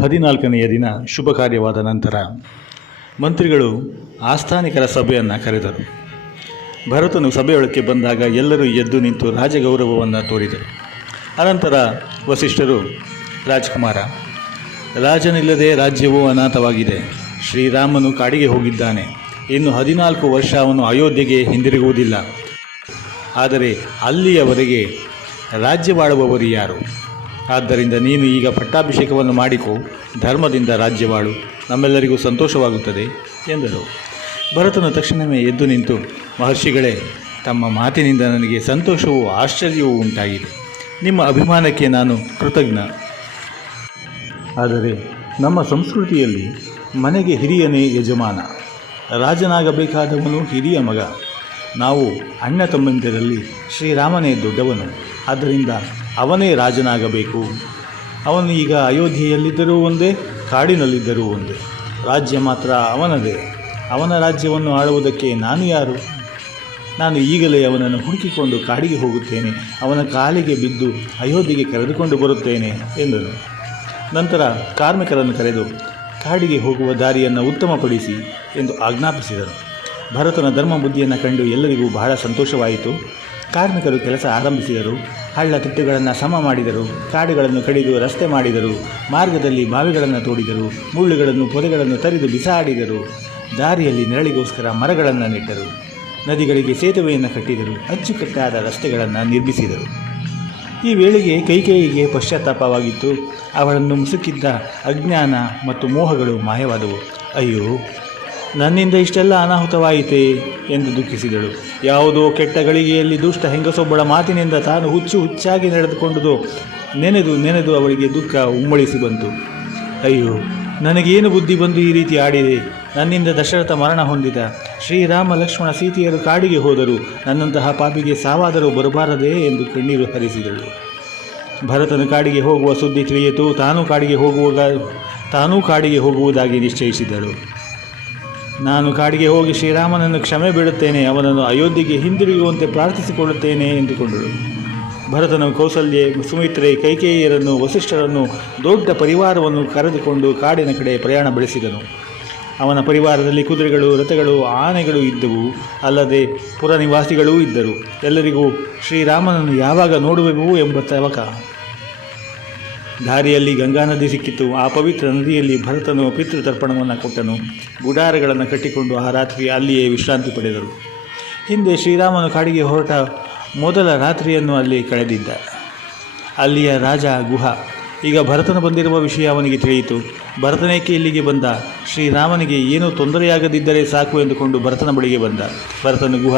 14ನೆಯ ದಿನ ಶುಭ ಕಾರ್ಯವಾದ ನಂತರ ಮಂತ್ರಿಗಳು ಆಸ್ಥಾನಿಕರ ಸಭೆಯನ್ನು ಕರೆದರು. ಭರತನು ಸಭೆಯೊಳಕ್ಕೆ ಬಂದಾಗ ಎಲ್ಲರೂ ಎದ್ದು ನಿಂತು ರಾಜಗೌರವವನ್ನು ತೋರಿದರು. ಅನಂತರ ವಸಿಷ್ಠರು, ರಾಜಕುಮಾರ, ರಾಜನಿಲ್ಲದೆ ರಾಜ್ಯವು ಅನಾಥವಾಗಿದೆ. ಶ್ರೀರಾಮನು ಕಾಡಿಗೆ ಹೋಗಿದ್ದಾನೆ. ಇನ್ನು 14 ವರ್ಷ ಅವನು ಅಯೋಧ್ಯೆಗೆ ಹಿಂದಿರುಗುವುದಿಲ್ಲ. ಆದರೆ ಅಲ್ಲಿಯವರೆಗೆ ರಾಜ್ಯವಾಳುವವರು ಯಾರು? ಆದ್ದರಿಂದ ನೀನು ಈಗ ಪಟ್ಟಾಭಿಷೇಕವನ್ನು ಮಾಡಿಕೊ, ಧರ್ಮದಿಂದ ರಾಜ್ಯವಾಳು, ನಮ್ಮೆಲ್ಲರಿಗೂ ಸಂತೋಷವಾಗುತ್ತದೆ ಎಂದರು. ಭರತನು ತಕ್ಷಣವೇ ಎದ್ದು ನಿಂತು, ಮಹರ್ಷಿಗಳೇ, ತಮ್ಮ ಮಾತಿನಿಂದ ನನಗೆ ಸಂತೋಷವೂ ಆಶ್ಚರ್ಯವೂ ಉಂಟಾಗಿದೆ. ನಿಮ್ಮ ಅಭಿಮಾನಕ್ಕೆ ನಾನು ಕೃತಜ್ಞ. ಆದರೆ ನಮ್ಮ ಸಂಸ್ಕೃತಿಯಲ್ಲಿ ಮನೆಗೆ ಹಿರಿಯನೇ ಯಜಮಾನ, ರಾಜನಾಗಬೇಕಾದವನು ಹಿರಿಯ ಮಗ. ನಾವು ಅಣ್ಣ ತಮ್ಮಂದಿರಲ್ಲಿ ಶ್ರೀರಾಮನೇ ದೊಡ್ಡವನು, ಆದ್ದರಿಂದ ಅವನೇ ರಾಜನಾಗಬೇಕು. ಅವನು ಈಗ ಅಯೋಧ್ಯೆಯಲ್ಲಿದ್ದರೂ ಒಂದೇ, ಕಾಡಿನಲ್ಲಿದ್ದರೂ ಒಂದೇ. ರಾಜ್ಯ ಮಾತ್ರ ಅವನದೇ. ಅವನ ರಾಜ್ಯವನ್ನು ಆಳುವುದಕ್ಕೆ ನಾನು ಯಾರು? ನಾನು ಈಗಲೇ ಅವನನ್ನು ಹುಡುಕಿಕೊಂಡು ಕಾಡಿಗೆ ಹೋಗುತ್ತೇನೆ, ಅವನ ಕಾಲಿಗೆ ಬಿದ್ದು ಅಯೋಧ್ಯೆಗೆ ಕರೆದುಕೊಂಡು ಬರುತ್ತೇನೆ ಎಂದನು. ನಂತರ ಕಾರ್ಮಿಕರನ್ನು ಕರೆದು ಕಾಡಿಗೆ ಹೋಗುವ ದಾರಿಯನ್ನು ಉತ್ತಮಪಡಿಸಿ ಎಂದು ಆಜ್ಞಾಪಿಸಿದನು. ಭರತನ ಧರ್ಮ ಬುದ್ಧಿಯನ್ನು ಕಂಡು ಎಲ್ಲರಿಗೂ ಬಹಳ ಸಂತೋಷವಾಯಿತು. ಕಾರ್ಮಿಕರು ಕೆಲಸ ಆರಂಭಿಸಿದರು. ಹಳ್ಳ ತಿಟ್ಟುಗಳನ್ನು ಸಮ ಮಾಡಿದರು, ಕಾಡುಗಳನ್ನು ಕಡಿದು ರಸ್ತೆ ಮಾಡಿದರು, ಮಾರ್ಗದಲ್ಲಿ ಬಾವಿಗಳನ್ನು ತೋಡಿದರು, ಮುಳ್ಳುಗಳನ್ನು ಪೊದೆಗಳನ್ನು ತರಿದು ಬಿಸಾಡಿದರು, ದಾರಿಯಲ್ಲಿ ನೆರಳಿಗೋಸ್ಕರ ಮರಗಳನ್ನು ನೆಟ್ಟರು, ನದಿಗಳಿಗೆ ಸೇತುವೆಯನ್ನು ಕಟ್ಟಿದರು, ಅಚ್ಚುಕಟ್ಟಾದ ರಸ್ತೆಗಳನ್ನು ನಿರ್ಮಿಸಿದರು. ಈ ವೇಳೆಗೆ ಕೈಕೇಯಿಗೆ ಪಶ್ಚಾತ್ತಾಪವಾಗಿತ್ತು. ಅವಳನ್ನು ಮುಸುಕಿದ್ದ ಅಜ್ಞಾನ ಮತ್ತು ಮೋಹಗಳು ಮಾಯವಾದವು. ಅಯ್ಯೋ, ನನ್ನಿಂದ ಇಷ್ಟೆಲ್ಲ ಅನಾಹುತವಾಯಿತೇ ಎಂದು ದುಃಖಿಸಿದಳು. ಯಾವುದೋ ಕೆಟ್ಟ ಗಳಿಗೆಯಲ್ಲಿ ದುಷ್ಟ ಹೆಂಗಸೊಬ್ಬಳ ಮಾತಿನಿಂದ ತಾನು ಹುಚ್ಚಾಗಿ ನಡೆದುಕೊಂಡುದು ನೆನೆದು ಅವಳಿಗೆ ದುಃಖ ಉಮ್ಮಳಿಸಿ ಬಂತು. ಅಯ್ಯೋ, ನನಗೇನು ಬುದ್ಧಿ ಬಂದು ಈ ರೀತಿ ಆಡಿದೆ? ನನ್ನಿಂದ ದಶರಥ ಮರಣ ಹೊಂದಿದ, ಶ್ರೀರಾಮ ಲಕ್ಷ್ಮಣ ಸೀತೆಯರು ಕಾಡಿಗೆ ಹೋದರು, ನನ್ನಂತಹ ಪಾಪಿಗೆ ಸಾವಾದರೂ ಬರಬಾರದೇ ಎಂದು ಕಣ್ಣೀರು ಹರಿಸಿದಳು. ಭರತನು ಕಾಡಿಗೆ ಹೋಗುವ ಸುದ್ದಿ ತಿಳಿಯಿತು. ತಾನೂ ಕಾಡಿಗೆ ಹೋಗುವುದಾಗಿ ನಿಶ್ಚಯಿಸಿದಳು. ನಾನು ಕಾಡಿಗೆ ಹೋಗಿ ಶ್ರೀರಾಮನನ್ನು ಕ್ಷಮೆ ಬಿಡುತ್ತೇನೆ, ಅವನನ್ನು ಅಯೋಧ್ಯೆಗೆ ಹಿಂದಿರುಗುವಂತೆ ಪ್ರಾರ್ಥಿಸಿಕೊಳ್ಳುತ್ತೇನೆ ಎಂದುಕೊಂಡಳು. ಭರತನು ಕೌಸಲ್ಯೆ, ಸುಮಿತ್ರೆ, ಕೈಕೇಯಿಯರನ್ನು, ವಸಿಷ್ಠರನ್ನು, ದೊಡ್ಡ ಪರಿವಾರವನ್ನು ಕರೆದುಕೊಂಡು ಕಾಡಿನ ಕಡೆ ಪ್ರಯಾಣ ಬೆಳೆಸಿದನು. ಅವನ ಪರಿವಾರದಲ್ಲಿ ಕುದುರೆಗಳು, ರಥಗಳು, ಆನೆಗಳು ಇದ್ದವು. ಅಲ್ಲದೆ ಪುರನಿವಾಸಿಗಳೂ ಇದ್ದರು. ಎಲ್ಲರಿಗೂ ಶ್ರೀರಾಮನನ್ನು ಯಾವಾಗ ನೋಡುವೆವು ಎಂಬ ತವಕ. ದಾರಿಯಲ್ಲಿ ಗಂಗಾ ನದಿ ಸಿಕ್ಕಿತು. ಆ ಪವಿತ್ರ ನದಿಯಲ್ಲಿ ಭರತನು ಪಿತೃತರ್ಪಣವನ್ನು ಕೊಟ್ಟನು. ಗುಡಾರಗಳನ್ನು ಕಟ್ಟಿಕೊಂಡು ಆ ರಾತ್ರಿ ಅಲ್ಲಿಯೇ ವಿಶ್ರಾಂತಿ ಪಡೆದರು. ಹಿಂದೆ ಶ್ರೀರಾಮನು ಕಾಡಿಗೆ ಹೊರಟ ಮೊದಲ ರಾತ್ರಿಯನ್ನು ಅಲ್ಲಿ ಕಳೆದಿದ್ದ. ಅಲ್ಲಿಯ ರಾಜ ಗುಹ ಈಗ ಭರತನು ಬಂದಿರುವ ವಿಷಯ ಅವನಿಗೆ ತಿಳಿಯಿತು. ಭರತನೇಕೆ ಇಲ್ಲಿಗೆ ಬಂದ? ಶ್ರೀರಾಮನಿಗೆ ಏನೂ ತೊಂದರೆಯಾಗದಿದ್ದರೆ ಸಾಕು ಎಂದುಕೊಂಡು ಭರತನ ಬಳಿಗೆ ಬಂದ. ಭರತನು, ಗುಹ,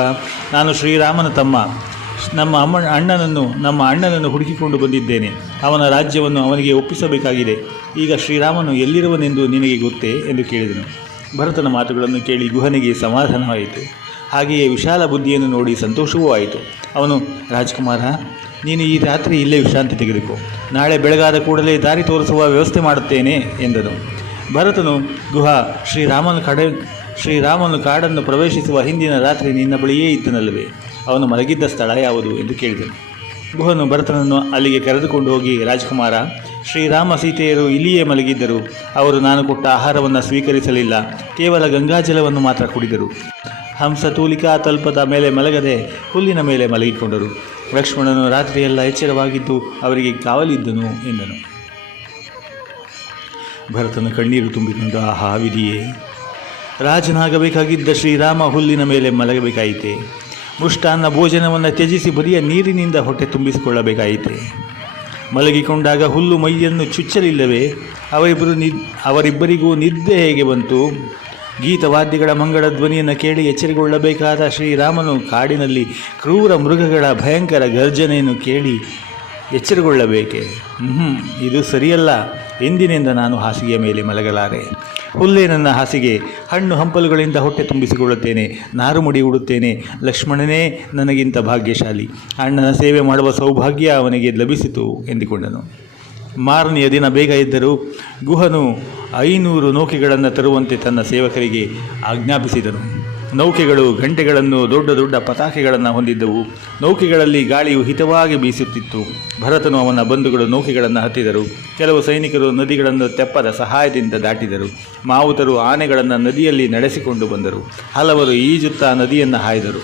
ನಾನು ಶ್ರೀರಾಮನ ತಮ್ಮ, ನಮ್ಮ ಅಣ್ಣನನ್ನು ಹುಡುಕಿಕೊಂಡು ಬಂದಿದ್ದೇನೆ. ಅವನ ರಾಜ್ಯವನ್ನು ಅವನಿಗೆ ಒಪ್ಪಿಸಬೇಕಾಗಿದೆ. ಈಗ ಶ್ರೀರಾಮನು ಎಲ್ಲಿರುವನೆಂದು ನಿನಗೆ ಗೊತ್ತೇ ಎಂದು ಕೇಳಿದನು. ಭರತನ ಮಾತುಗಳನ್ನು ಕೇಳಿ ಗುಹನಿಗೆ ಸಮಾಧಾನವಾಯಿತು. ಹಾಗೆಯೇ ವಿಶಾಲ ಬುದ್ಧಿಯನ್ನು ನೋಡಿ ಸಂತೋಷವೂ ಆಯಿತು. ಅವನು, ರಾಜಕುಮಾರ, ನೀನು ಈ ರಾತ್ರಿ ಇಲ್ಲೇ ವಿಶ್ರಾಂತಿ ತೆಗೆದುಕೋ. ನಾಳೆ ಬೆಳಗಾದ ಕೂಡಲೇ ದಾರಿ ತೋರಿಸುವ ವ್ಯವಸ್ಥೆ ಮಾಡುತ್ತೇನೆ ಎಂದನು. ಭರತನು, ಗುಹ, ಶ್ರೀರಾಮನು ಕಾಡನ್ನು ಪ್ರವೇಶಿಸುವ ಹಿಂದಿನ ರಾತ್ರಿ ನಿನ್ನ ಬಳಿಯೇ ಇದ್ದನಲ್ಲವೇ? ಅವನು ಮಲಗಿದ್ದ ಸ್ಥಳ ಯಾವುದು ಎಂದು ಕೇಳಿದನು. ಗುಹನು ಭರತನನ್ನು ಅಲ್ಲಿಗೆ ಕರೆದುಕೊಂಡು ಹೋಗಿ, ರಾಜಕುಮಾರ, ಶ್ರೀರಾಮ ಸೀತೆಯರು ಇಲ್ಲಿಯೇ ಮಲಗಿದ್ದರು. ಅವರು ನಾನು ಕೊಟ್ಟ ಆಹಾರವನ್ನು ಸ್ವೀಕರಿಸಲಿಲ್ಲ, ಕೇವಲ ಗಂಗಾಜಲವನ್ನು ಮಾತ್ರ ಕುಡಿದರು. ಹಂಸತೂಲಿಕಾ ತಲ್ಪದ ಮೇಲೆ ಮಲಗದೆ ಹುಲ್ಲಿನ ಮೇಲೆ ಮಲಗಿಕೊಂಡರು. ಲಕ್ಷ್ಮಣನು ರಾತ್ರಿಯೆಲ್ಲ ಎಚ್ಚರವಾಗಿದ್ದು ಅವರಿಗೆ ಕಾವಲಿದ್ದನು ಎಂದನು. ಭರತನ ಕಣ್ಣೀರು ತುಂಬಿಕೊಂಡು, ಆಹಾ ವಿಧಿಯೇ, ರಾಜನಾಗಬೇಕಾಗಿದ್ದ ಶ್ರೀರಾಮ ಹುಲ್ಲಿನ ಮೇಲೆ ಮಲಗಬೇಕಾಯಿತೆ. ಮೃಷ್ಟಾನ್ನ ಭೋಜನವನ್ನು ತ್ಯಜಿಸಿ ಬರಿಯ ನೀರಿನಿಂದ ಹೊಟ್ಟೆ ತುಂಬಿಸಿಕೊಳ್ಳಬೇಕಾಯಿತೆ. ಮಲಗಿಕೊಂಡಾಗ ಹುಲ್ಲು ಮೈಯನ್ನು ಚುಚ್ಚಲಿಲ್ಲವೇ? ಅವರಿಬ್ಬರಿಗೂ ನಿದ್ದೆ ಹೇಗೆ ಬಂತು? ಗೀತವಾದ್ಯಗಳ ಮಂಗಳ ಧ್ವನಿಯನ್ನು ಕೇಳಿ ಎಚ್ಚರಿಗೊಳ್ಳಬೇಕಾದ ಶ್ರೀರಾಮನು ಕಾಡಿನಲ್ಲಿ ಕ್ರೂರ ಮೃಗಗಳ ಭಯಂಕರ ಗರ್ಜನೆಯನ್ನು ಕೇಳಿ ಎಚ್ಚರಗೊಳ್ಳಬೇಕೆ? ಇದು ಸರಿಯಲ್ಲ. ಎಂದಿನಿಂದ ನಾನು ಹಾಸಿಗೆಯ ಮೇಲೆ ಮಲಗಲಾರೆ. ಹುಲ್ಲೇ ನನ್ನ ಹಾಸಿಗೆ. ಹಣ್ಣು ಹಂಪಲುಗಳಿಂದ ಹೊಟ್ಟೆ ತುಂಬಿಸಿಕೊಳ್ಳುತ್ತೇನೆ, ನಾರುಮುಡಿ ಉಡುತ್ತೇನೆ. ಲಕ್ಷ್ಮಣನೇ ನನಗಿಂತ ಭಾಗ್ಯಶಾಲಿ. ಅಣ್ಣನ ಸೇವೆ ಮಾಡುವ ಸೌಭಾಗ್ಯ ಅವನಿಗೆ ಲಭಿಸಿತು ಎಂದುಕೊಂಡನು. ಮಾರನೆಯ ದಿನ ಬೇಗ ಎದ್ದರು. ಗುಹನು 500 ನೌಕೆಗಳನ್ನು ತರುವಂತೆ ತನ್ನ ಸೇವಕರಿಗೆ ಆಜ್ಞಾಪಿಸಿದನು. ನೌಕೆಗಳು ಗಂಟೆಗಳನ್ನು ದೊಡ್ಡ ದೊಡ್ಡ ಪತಾಕೆಗಳನ್ನು ಹೊಂದಿದ್ದವು. ನೌಕೆಗಳಲ್ಲಿ ಗಾಳಿಯು ಹಿತವಾಗಿ ಬೀಸುತ್ತಿತ್ತು. ಭರತನು ಅವನ ಬಂಧುಗಳು ನೌಕೆಗಳನ್ನು ಹತ್ತಿದರು. ಕೆಲವು ಸೈನಿಕರು ನದಿಗಳನ್ನು ತೆಪ್ಪದ ಸಹಾಯದಿಂದ ದಾಟಿದರು. ಮಾವುತರು ಆನೆಗಳನ್ನು ನದಿಯಲ್ಲಿ ನಡೆಸಿಕೊಂಡು ಬಂದರು. ಹಲವರು ಈಜುತ್ತಾ ನದಿಯನ್ನು ಹಾಯ್ದರು.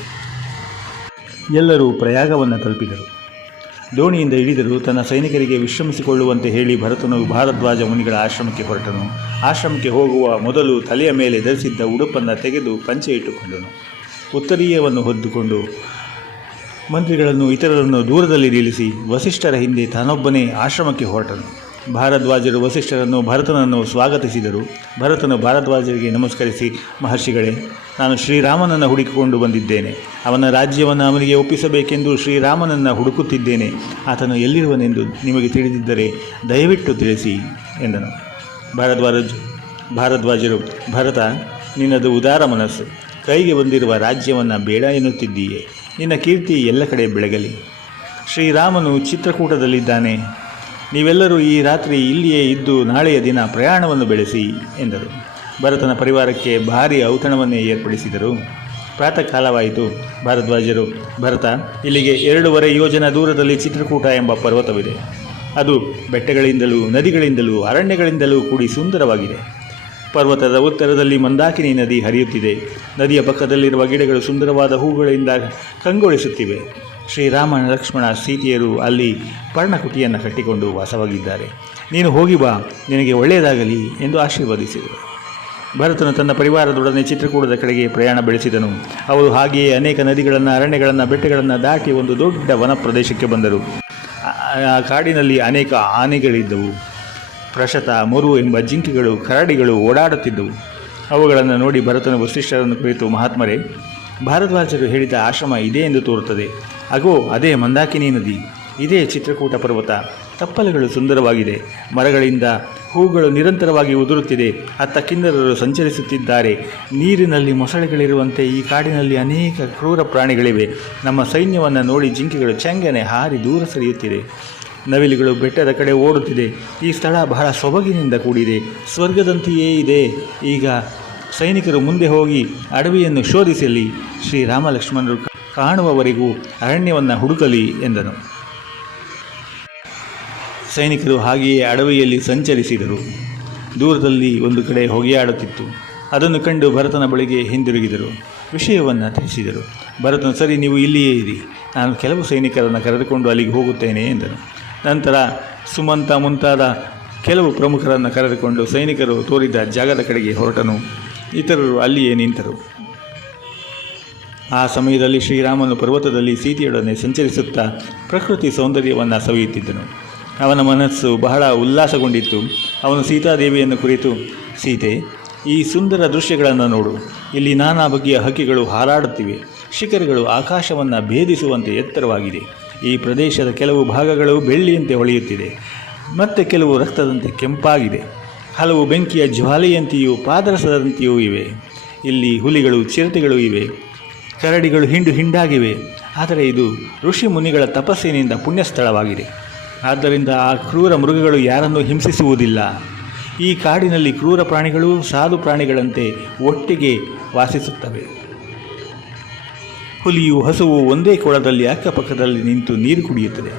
ಎಲ್ಲರೂ ಪ್ರಯಾಗವನ್ನು ತಲುಪಿದರು. ದೋಣಿಯಿಂದ ಇಳಿದರು. ತನ್ನ ಸೈನಿಕರಿಗೆ ವಿಶ್ರಮಿಸಿಕೊಳ್ಳುವಂತೆ ಹೇಳಿ ಭರತನು ಭಾರದ್ವಾಜ ಮುನಿಗಳ ಆಶ್ರಮಕ್ಕೆ ಹೊರಟನು. ಆಶ್ರಮಕ್ಕೆ ಹೋಗುವ ಮೊದಲು ತಲೆಯ ಮೇಲೆ ಧರಿಸಿದ್ದ ಉಡುಪನ್ನು ತೆಗೆದು ಪಂಚೆ ಇಟ್ಟುಕೊಂಡನು. ಉತ್ತರೀಯವನ್ನು ಹೊದ್ದುಕೊಂಡು ಮಂತ್ರಿಗಳನ್ನು ಇತರರನ್ನು ದೂರದಲ್ಲಿ ನಿಲ್ಲಿಸಿ ವಸಿಷ್ಠರ ಹಿಂದೆ ತಾನೊಬ್ಬನೇ ಆಶ್ರಮಕ್ಕೆ ಹೊರಟನು. ಭಾರದ್ವಾಜರು ವಸಿಷ್ಠರನ್ನು ಭರತನನ್ನು ಸ್ವಾಗತಿಸಿದರು. ಭರತನು ಭಾರದ್ವಾಜರಿಗೆ ನಮಸ್ಕರಿಸಿ, ಮಹರ್ಷಿಗಳೇ, ನಾನು ಶ್ರೀರಾಮನನ್ನು ಹುಡುಕಿಕೊಂಡು ಬಂದಿದ್ದೇನೆ. ಅವನ ರಾಜ್ಯವನ್ನು ಅವನಿಗೆ ಒಪ್ಪಿಸಬೇಕೆಂದು ಶ್ರೀರಾಮನನ್ನು ಹುಡುಕುತ್ತಿದ್ದೇನೆ. ಆತನು ಎಲ್ಲಿರುವನೆಂದು ನಿಮಗೆ ತಿಳಿದಿದ್ದರೆ ದಯವಿಟ್ಟು ತಿಳಿಸಿ ಎಂದನು. ಭಾರದ್ವಾಜರು, ಭರತ, ನಿನ್ನದು ಉದಾರ ಮನಸ್ಸು. ಕೈಗೆ ಬಂದಿರುವ ರಾಜ್ಯವನ್ನು ಬೇಡ ಎನ್ನುತ್ತಿದ್ದೀಯೆ. ನಿನ್ನ ಕೀರ್ತಿ ಎಲ್ಲ ಕಡೆ ಬೆಳಗಲಿ. ಶ್ರೀರಾಮನು ಚಿತ್ರಕೂಟದಲ್ಲಿದ್ದಾನೆ. ನೀವೆಲ್ಲರೂ ಈ ರಾತ್ರಿ ಇಲ್ಲಿಯೇ ಇದ್ದು ನಾಳೆಯ ದಿನ ಪ್ರಯಾಣವನ್ನು ಬೆಳೆಸಿ ಎಂದರು. ಭರತನ ಪರಿವಾರಕ್ಕೆ ಭಾರೀ ಔತಣವನ್ನೇ ಏರ್ಪಡಿಸಿದರು. ಪ್ರಾತಃ ಕಾಲವಾಯಿತು. ಭಾರದ್ವಾಜರು, ಭರತ, ಇಲ್ಲಿಗೆ 2.5 ಯೋಜನ ದೂರದಲ್ಲಿ ಚಿತ್ರಕೂಟ ಎಂಬ ಪರ್ವತವಿದೆ. ಅದು ಬೆಟ್ಟಗಳಿಂದಲೂ ನದಿಗಳಿಂದಲೂ ಅರಣ್ಯಗಳಿಂದಲೂ ಕೂಡಿ ಸುಂದರವಾಗಿದೆ. ಪರ್ವತದ ಉತ್ತರದಲ್ಲಿ ಮಂದಾಕಿನಿ ನದಿ ಹರಿಯುತ್ತಿದೆ. ನದಿಯ ಪಕ್ಕದಲ್ಲಿರುವ ಗಿಡಗಳು ಸುಂದರವಾದ ಹೂಗಳಿಂದ ಕಂಗೊಳಿಸುತ್ತಿವೆ. ಶ್ರೀರಾಮ, ಲಕ್ಷ್ಮಣ, ಸೀತೆಯರು ಅಲ್ಲಿ ಪರ್ಣಕುಟಿಯನ್ನು ಕಟ್ಟಿಕೊಂಡು ವಾಸವಾಗಿದ್ದಾರೆ. ನೀನು ಹೋಗಿ ಬಾ, ನಿನಗೆ ಒಳ್ಳೆಯದಾಗಲಿ ಎಂದು ಆಶೀರ್ವದಿಸಿದರು. ಭರತನು ತನ್ನ ಪರಿವಾರದೊಡನೆ ಚಿತ್ರಕೂಟದ ಕಡೆಗೆ ಪ್ರಯಾಣ ಬೆಳೆಸಿದನು. ಅವರು ಹಾಗೆಯೇ ಅನೇಕ ನದಿಗಳನ್ನು, ಅರಣ್ಯಗಳನ್ನು, ಬೆಟ್ಟಗಳನ್ನು ದಾಟಿ ಒಂದು ದೊಡ್ಡ ವನ ಪ್ರದೇಶಕ್ಕೆ ಬಂದರು. ಆ ಕಾಡಿನಲ್ಲಿ ಅನೇಕ ಆನೆಗಳಿದ್ದವು. ಪ್ರಶತ, ಮರು ಎಂಬ ಜಿಂಕೆಗಳು, ಕರಡಿಗಳು ಓಡಾಡುತ್ತಿದ್ದವು. ಅವುಗಳನ್ನು ನೋಡಿ ಭರತನು ವಸಿಷ್ಠರನ್ನು ಕುರಿತು, ಮಹಾತ್ಮರೇ, ಭಾರದ್ವಾಜರು ಹೇಳಿದ ಆಶ್ರಮ ಇದೇ ಎಂದು ತೋರುತ್ತದೆ. ಅಗೋ, ಅದೇ ಮಂದಾಕಿನಿ ನದಿ, ಇದೇ ಚಿತ್ರಕೂಟ ಪರ್ವತ. ತಪ್ಪಲುಗಳು ಸುಂದರವಾಗಿದೆ. ಮರಗಳಿಂದ ಹೂಗಳು ನಿರಂತರವಾಗಿ ಉದುರುತ್ತಿದೆ. ಅತ್ತ ಕಿನ್ನರರು ಸಂಚರಿಸುತ್ತಿದ್ದಾರೆ. ನೀರಿನಲ್ಲಿ ಮೊಸಳೆಗಳಿರುವಂತೆ ಈ ಕಾಡಿನಲ್ಲಿ ಅನೇಕ ಕ್ರೂರ ಪ್ರಾಣಿಗಳಿವೆ. ನಮ್ಮ ಸೈನ್ಯವನ್ನು ನೋಡಿ ಜಿಂಕೆಗಳು ಚೆಂಗನೆ ಹಾರಿ ದೂರ ಸರಿಯುತ್ತಿದೆ. ನವಿಲುಗಳು ಬೆಟ್ಟದ ಕಡೆ ಓಡುತ್ತಿದೆ. ಈ ಸ್ಥಳ ಬಹಳ ಸೊಬಗಿನಿಂದ ಕೂಡಿದೆ, ಸ್ವರ್ಗದಂತೆಯೇ ಇದೆ. ಈಗ ಸೈನಿಕರು ಮುಂದೆ ಹೋಗಿ ಅಡವಿಯನ್ನು ಶೋಧಿಸಲಿ. ಶ್ರೀರಾಮ ಲಕ್ಷ್ಮಣರು ಕಾಣುವವರೆಗೂ ಅರಣ್ಯವನ್ನು ಹುಡುಕಲಿ ಎಂದನು. ಸೈನಿಕರು ಹಾಗೆಯೇ ಅಡವಿಯಲ್ಲಿ ಸಂಚರಿಸಿದರು. ದೂರದಲ್ಲಿ ಒಂದು ಕಡೆ ಹೊಗೆಯಾಡುತ್ತಿತ್ತು. ಅದನ್ನು ಕಂಡು ಭರತನ ಬಳಿಗೆ ಹಿಂದಿರುಗಿದರು. ವಿಷಯವನ್ನು ತಿಳಿಸಿದರು. ಭರತನು, ಸರಿ, ನೀವು ಇಲ್ಲಿಯೇ ಇರಿ, ನಾನು ಕೆಲವು ಸೈನಿಕರನ್ನು ಕರೆದುಕೊಂಡು ಅಲ್ಲಿಗೆ ಹೋಗುತ್ತೇನೆ ಎಂದನು. ನಂತರ ಸುಮಂತ ಮುಂತಾದ ಕೆಲವು ಪ್ರಮುಖರನ್ನು ಕರೆದುಕೊಂಡು ಸೈನಿಕರು ತೋರಿದ ಜಾಗದ ಕಡೆಗೆ ಹೊರಟನು. ಇತರರು ಅಲ್ಲಿಯೇ ನಿಂತರು. ಆ ಸಮಯದಲ್ಲಿ ಶ್ರೀರಾಮನು ಪರ್ವತದಲ್ಲಿ ಸೀತೆಯೊಡನೆ ಸಂಚರಿಸುತ್ತಾ ಪ್ರಕೃತಿ ಸೌಂದರ್ಯವನ್ನು ಸವಿಯುತ್ತಿದ್ದನು. ಅವನ ಮನಸ್ಸು ಬಹಳ ಉಲ್ಲಾಸಗೊಂಡಿತ್ತು. ಅವನು ಸೀತಾದೇವಿಯನ್ನು ಕುರಿತು, ಸೀತೆ, ಈ ಸುಂದರ ದೃಶ್ಯಗಳನ್ನು ನೋಡು. ಇಲ್ಲಿ ನಾನಾ ಬಗೆಯ ಹಕ್ಕಿಗಳು ಹಾರಾಡುತ್ತಿವೆ. ಶಿಖರಗಳು ಆಕಾಶವನ್ನು ಭೇದಿಸುವಂತೆ ಎತ್ತರವಾಗಿದೆ. ಈ ಪ್ರದೇಶದ ಕೆಲವು ಭಾಗಗಳು ಬೆಳ್ಳಿಯಂತೆ ಹೊಳೆಯುತ್ತಿದೆ, ಮತ್ತು ಕೆಲವು ರಕ್ತದಂತೆ ಕೆಂಪಾಗಿದೆ. ಹಲವು ಬೆಂಕಿಯ ಜ್ವಾಲೆಯಂತೆಯೂ ಪಾದರಸದಂತೆಯೂ ಇವೆ. ಇಲ್ಲಿ ಹುಲಿಗಳು, ಚಿರತೆಗಳು ಇವೆ. ಕರಡಿಗಳು ಹಿಂಡು ಹಿಂಡಾಗಿವೆ. ಆದರೆ ಇದು ಋಷಿ ಮುನಿಗಳ ತಪಸ್ಸಿನಿಂದ ಪುಣ್ಯಸ್ಥಳವಾಗಿದೆ. ಆದ್ದರಿಂದ ಆ ಕ್ರೂರ ಮೃಗಗಳು ಯಾರನ್ನೂ ಹಿಂಸಿಸುವುದಿಲ್ಲ. ಈ ಕಾಡಿನಲ್ಲಿ ಕ್ರೂರ ಪ್ರಾಣಿಗಳು ಸಾಧು ಪ್ರಾಣಿಗಳಂತೆ ಒಟ್ಟಿಗೆ ವಾಸಿಸುತ್ತವೆ. ಹುಲಿಯು, ಹಸುವು ಒಂದೇ ಕೊಳದಲ್ಲಿ ಅಕ್ಕಪಕ್ಕದಲ್ಲಿ ನಿಂತು ನೀರು ಕುಡಿಯುತ್ತದೆ.